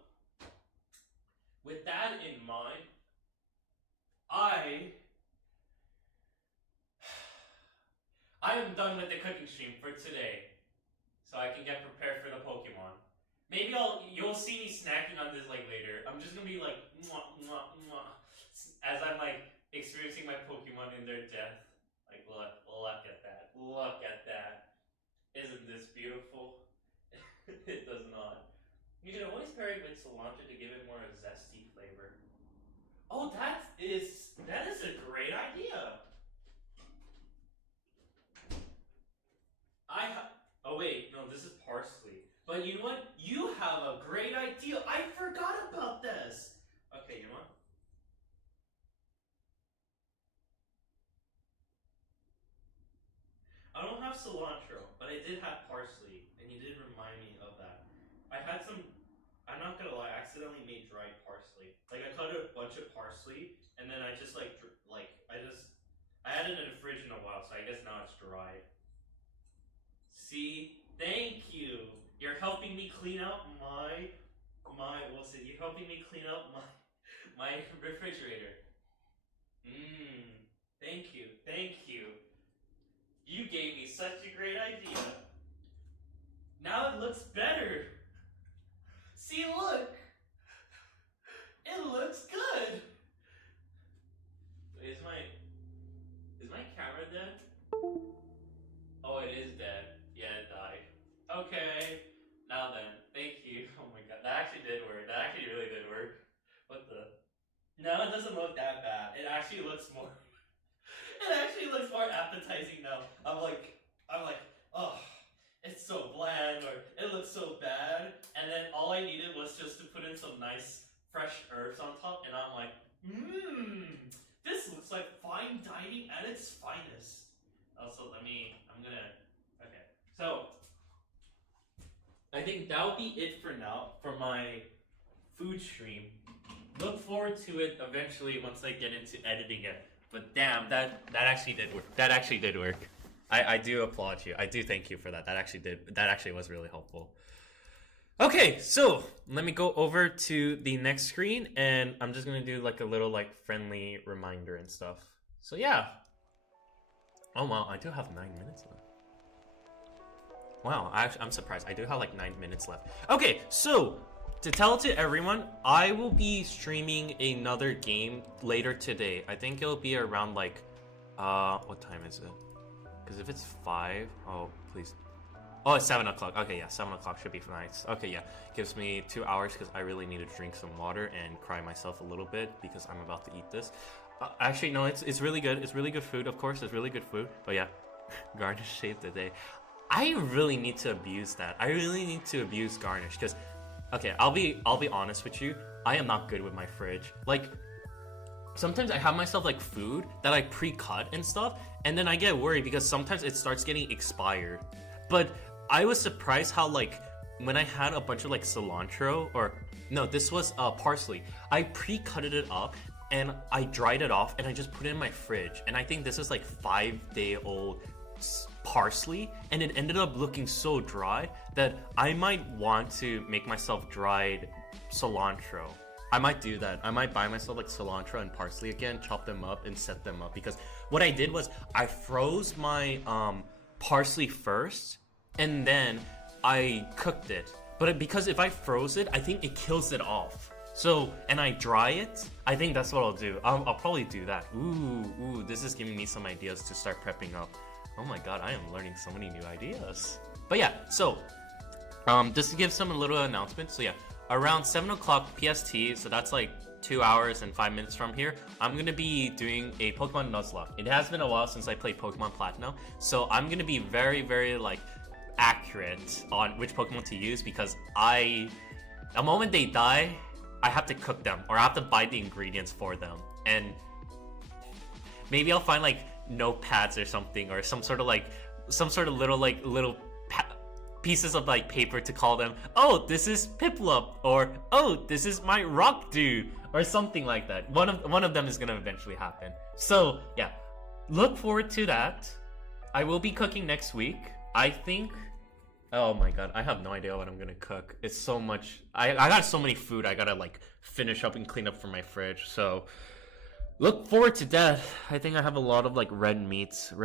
with that in mind, I am done with the cooking stream for today, so I can get prepared for the Pokemon. Maybe you'll see me snacking on this later. I'm just gonna be like mwah, mwah, mwah, as I'm experiencing my Pokemon in their death. Look at that! Look at that! Isn't this beautiful? It does not. You should always pair it with cilantro to give it more a zesty flavor. Oh, that is a great idea. Oh wait, no, this is parsley. But you know what? You have a great idea. I forgot about this. Okay, you know what? I don't have cilantro, but I did have parsley, and you did remind me of that. I'm not gonna lie, I accidentally made dried parsley. I cut a bunch of parsley, and then I just I had it in the fridge in a while, so I guess now it's dried. See? Thank you! You're helping me clean out you're helping me clean out my refrigerator. Thank you. You gave me such a great idea. Now it looks better. See, look. It looks good. Is my camera dead? Oh, it is dead. Yeah, it died. Okay. Now then, thank you. Oh my god, that actually did work. That actually really did work. What the? No, it doesn't look that bad. It actually looks more. It actually looks more appetizing now. I'm like, oh, it's so bland, or it looks so bad. And then all I needed was just to put in some nice fresh herbs on top, and I'm like, this looks like fine dining at its finest. Also, okay. So, I think that'll be it for now for my food stream. Look forward to it eventually once I get into editing it. But damn, that actually did work. That actually did work. I do applaud you. I do thank you for that. That actually was really helpful. Okay, so let me go over to the next screen, and I'm just gonna do a little friendly reminder and stuff. So yeah. Oh wow, I do have 9 minutes left. Wow, I'm surprised. I do have 9 minutes left. Okay, so to tell to everyone, I will be streaming another game later today. I think it'll be around what time is it? Because if it's 5, oh please. Oh, it's 7 o'clock. Okay, yeah, 7 o'clock should be nice. Okay, yeah, gives me 2 hours because I really need to drink some water and cry myself a little bit because I'm about to eat this. Actually, no, it's really good. It's really good food, of course. It's really good food. Oh yeah, garnish shaved today. I really need to abuse that. I really need to abuse garnish because, okay, I'll be honest with you. I am not good with my fridge. Sometimes I have myself food that I pre-cut and stuff, and then I get worried because sometimes it starts getting expired. But I was surprised how when I had a bunch of cilantro, or no, this was parsley. I pre-cutted it up and I dried it off and I just put it in my fridge. And I think this is 5-day-old parsley, and it ended up looking so dry that I might want to make myself dried cilantro. I might do that. I might buy myself cilantro and parsley again, chop them up and set them up, because what I did was I froze my parsley first and then I cooked it. But because if I froze it, I think it kills it off. So, and I dry it, I think that's what I'll do. I'll probably do that. Ooh, this is giving me some ideas to start prepping up. Oh my god, I am learning so many new ideas. But yeah, so just to give some little announcements. So yeah, around 7 o'clock PST, so that's 2 hours and 5 minutes from here, I'm gonna be doing a Pokemon Nuzlocke. It has been a while since I played Pokemon Platinum, so I'm gonna be very, very accurate on which Pokemon to use, because the moment they die, I have to cook them, or I have to buy the ingredients for them. And maybe I'll find like notepads or something, or some sort of little pieces of like paper to call them. Oh, this is Piplup, or oh, this is my rock dude, or something like that. One of them is gonna eventually happen. So yeah, look forward to that. I will be cooking next week. I think. Oh my god, I have no idea what I'm gonna cook. It's so much. I got so many food I gotta like finish up and clean up from my fridge. So look forward to that. I think I have a lot of like red meats and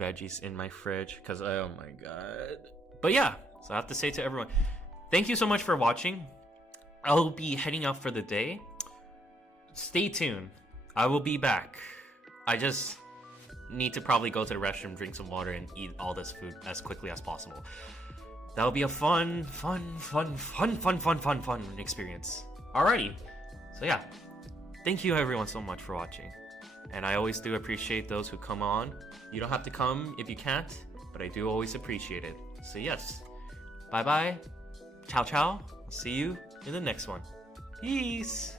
veggies in my fridge because oh my god. But yeah, so I have to say to everyone, thank you so much for watching. I'll be heading out for the day. Stay tuned. I will be back. I just need to probably go to the restroom, drink some water, and eat all this food as quickly as possible. That'll be a fun experience. Alrighty. So yeah, thank you everyone so much for watching. And I always do appreciate those who come on. You don't have to come if you can't, but I do always appreciate it. So yes, bye bye, ciao ciao. See you in the next one. Peace.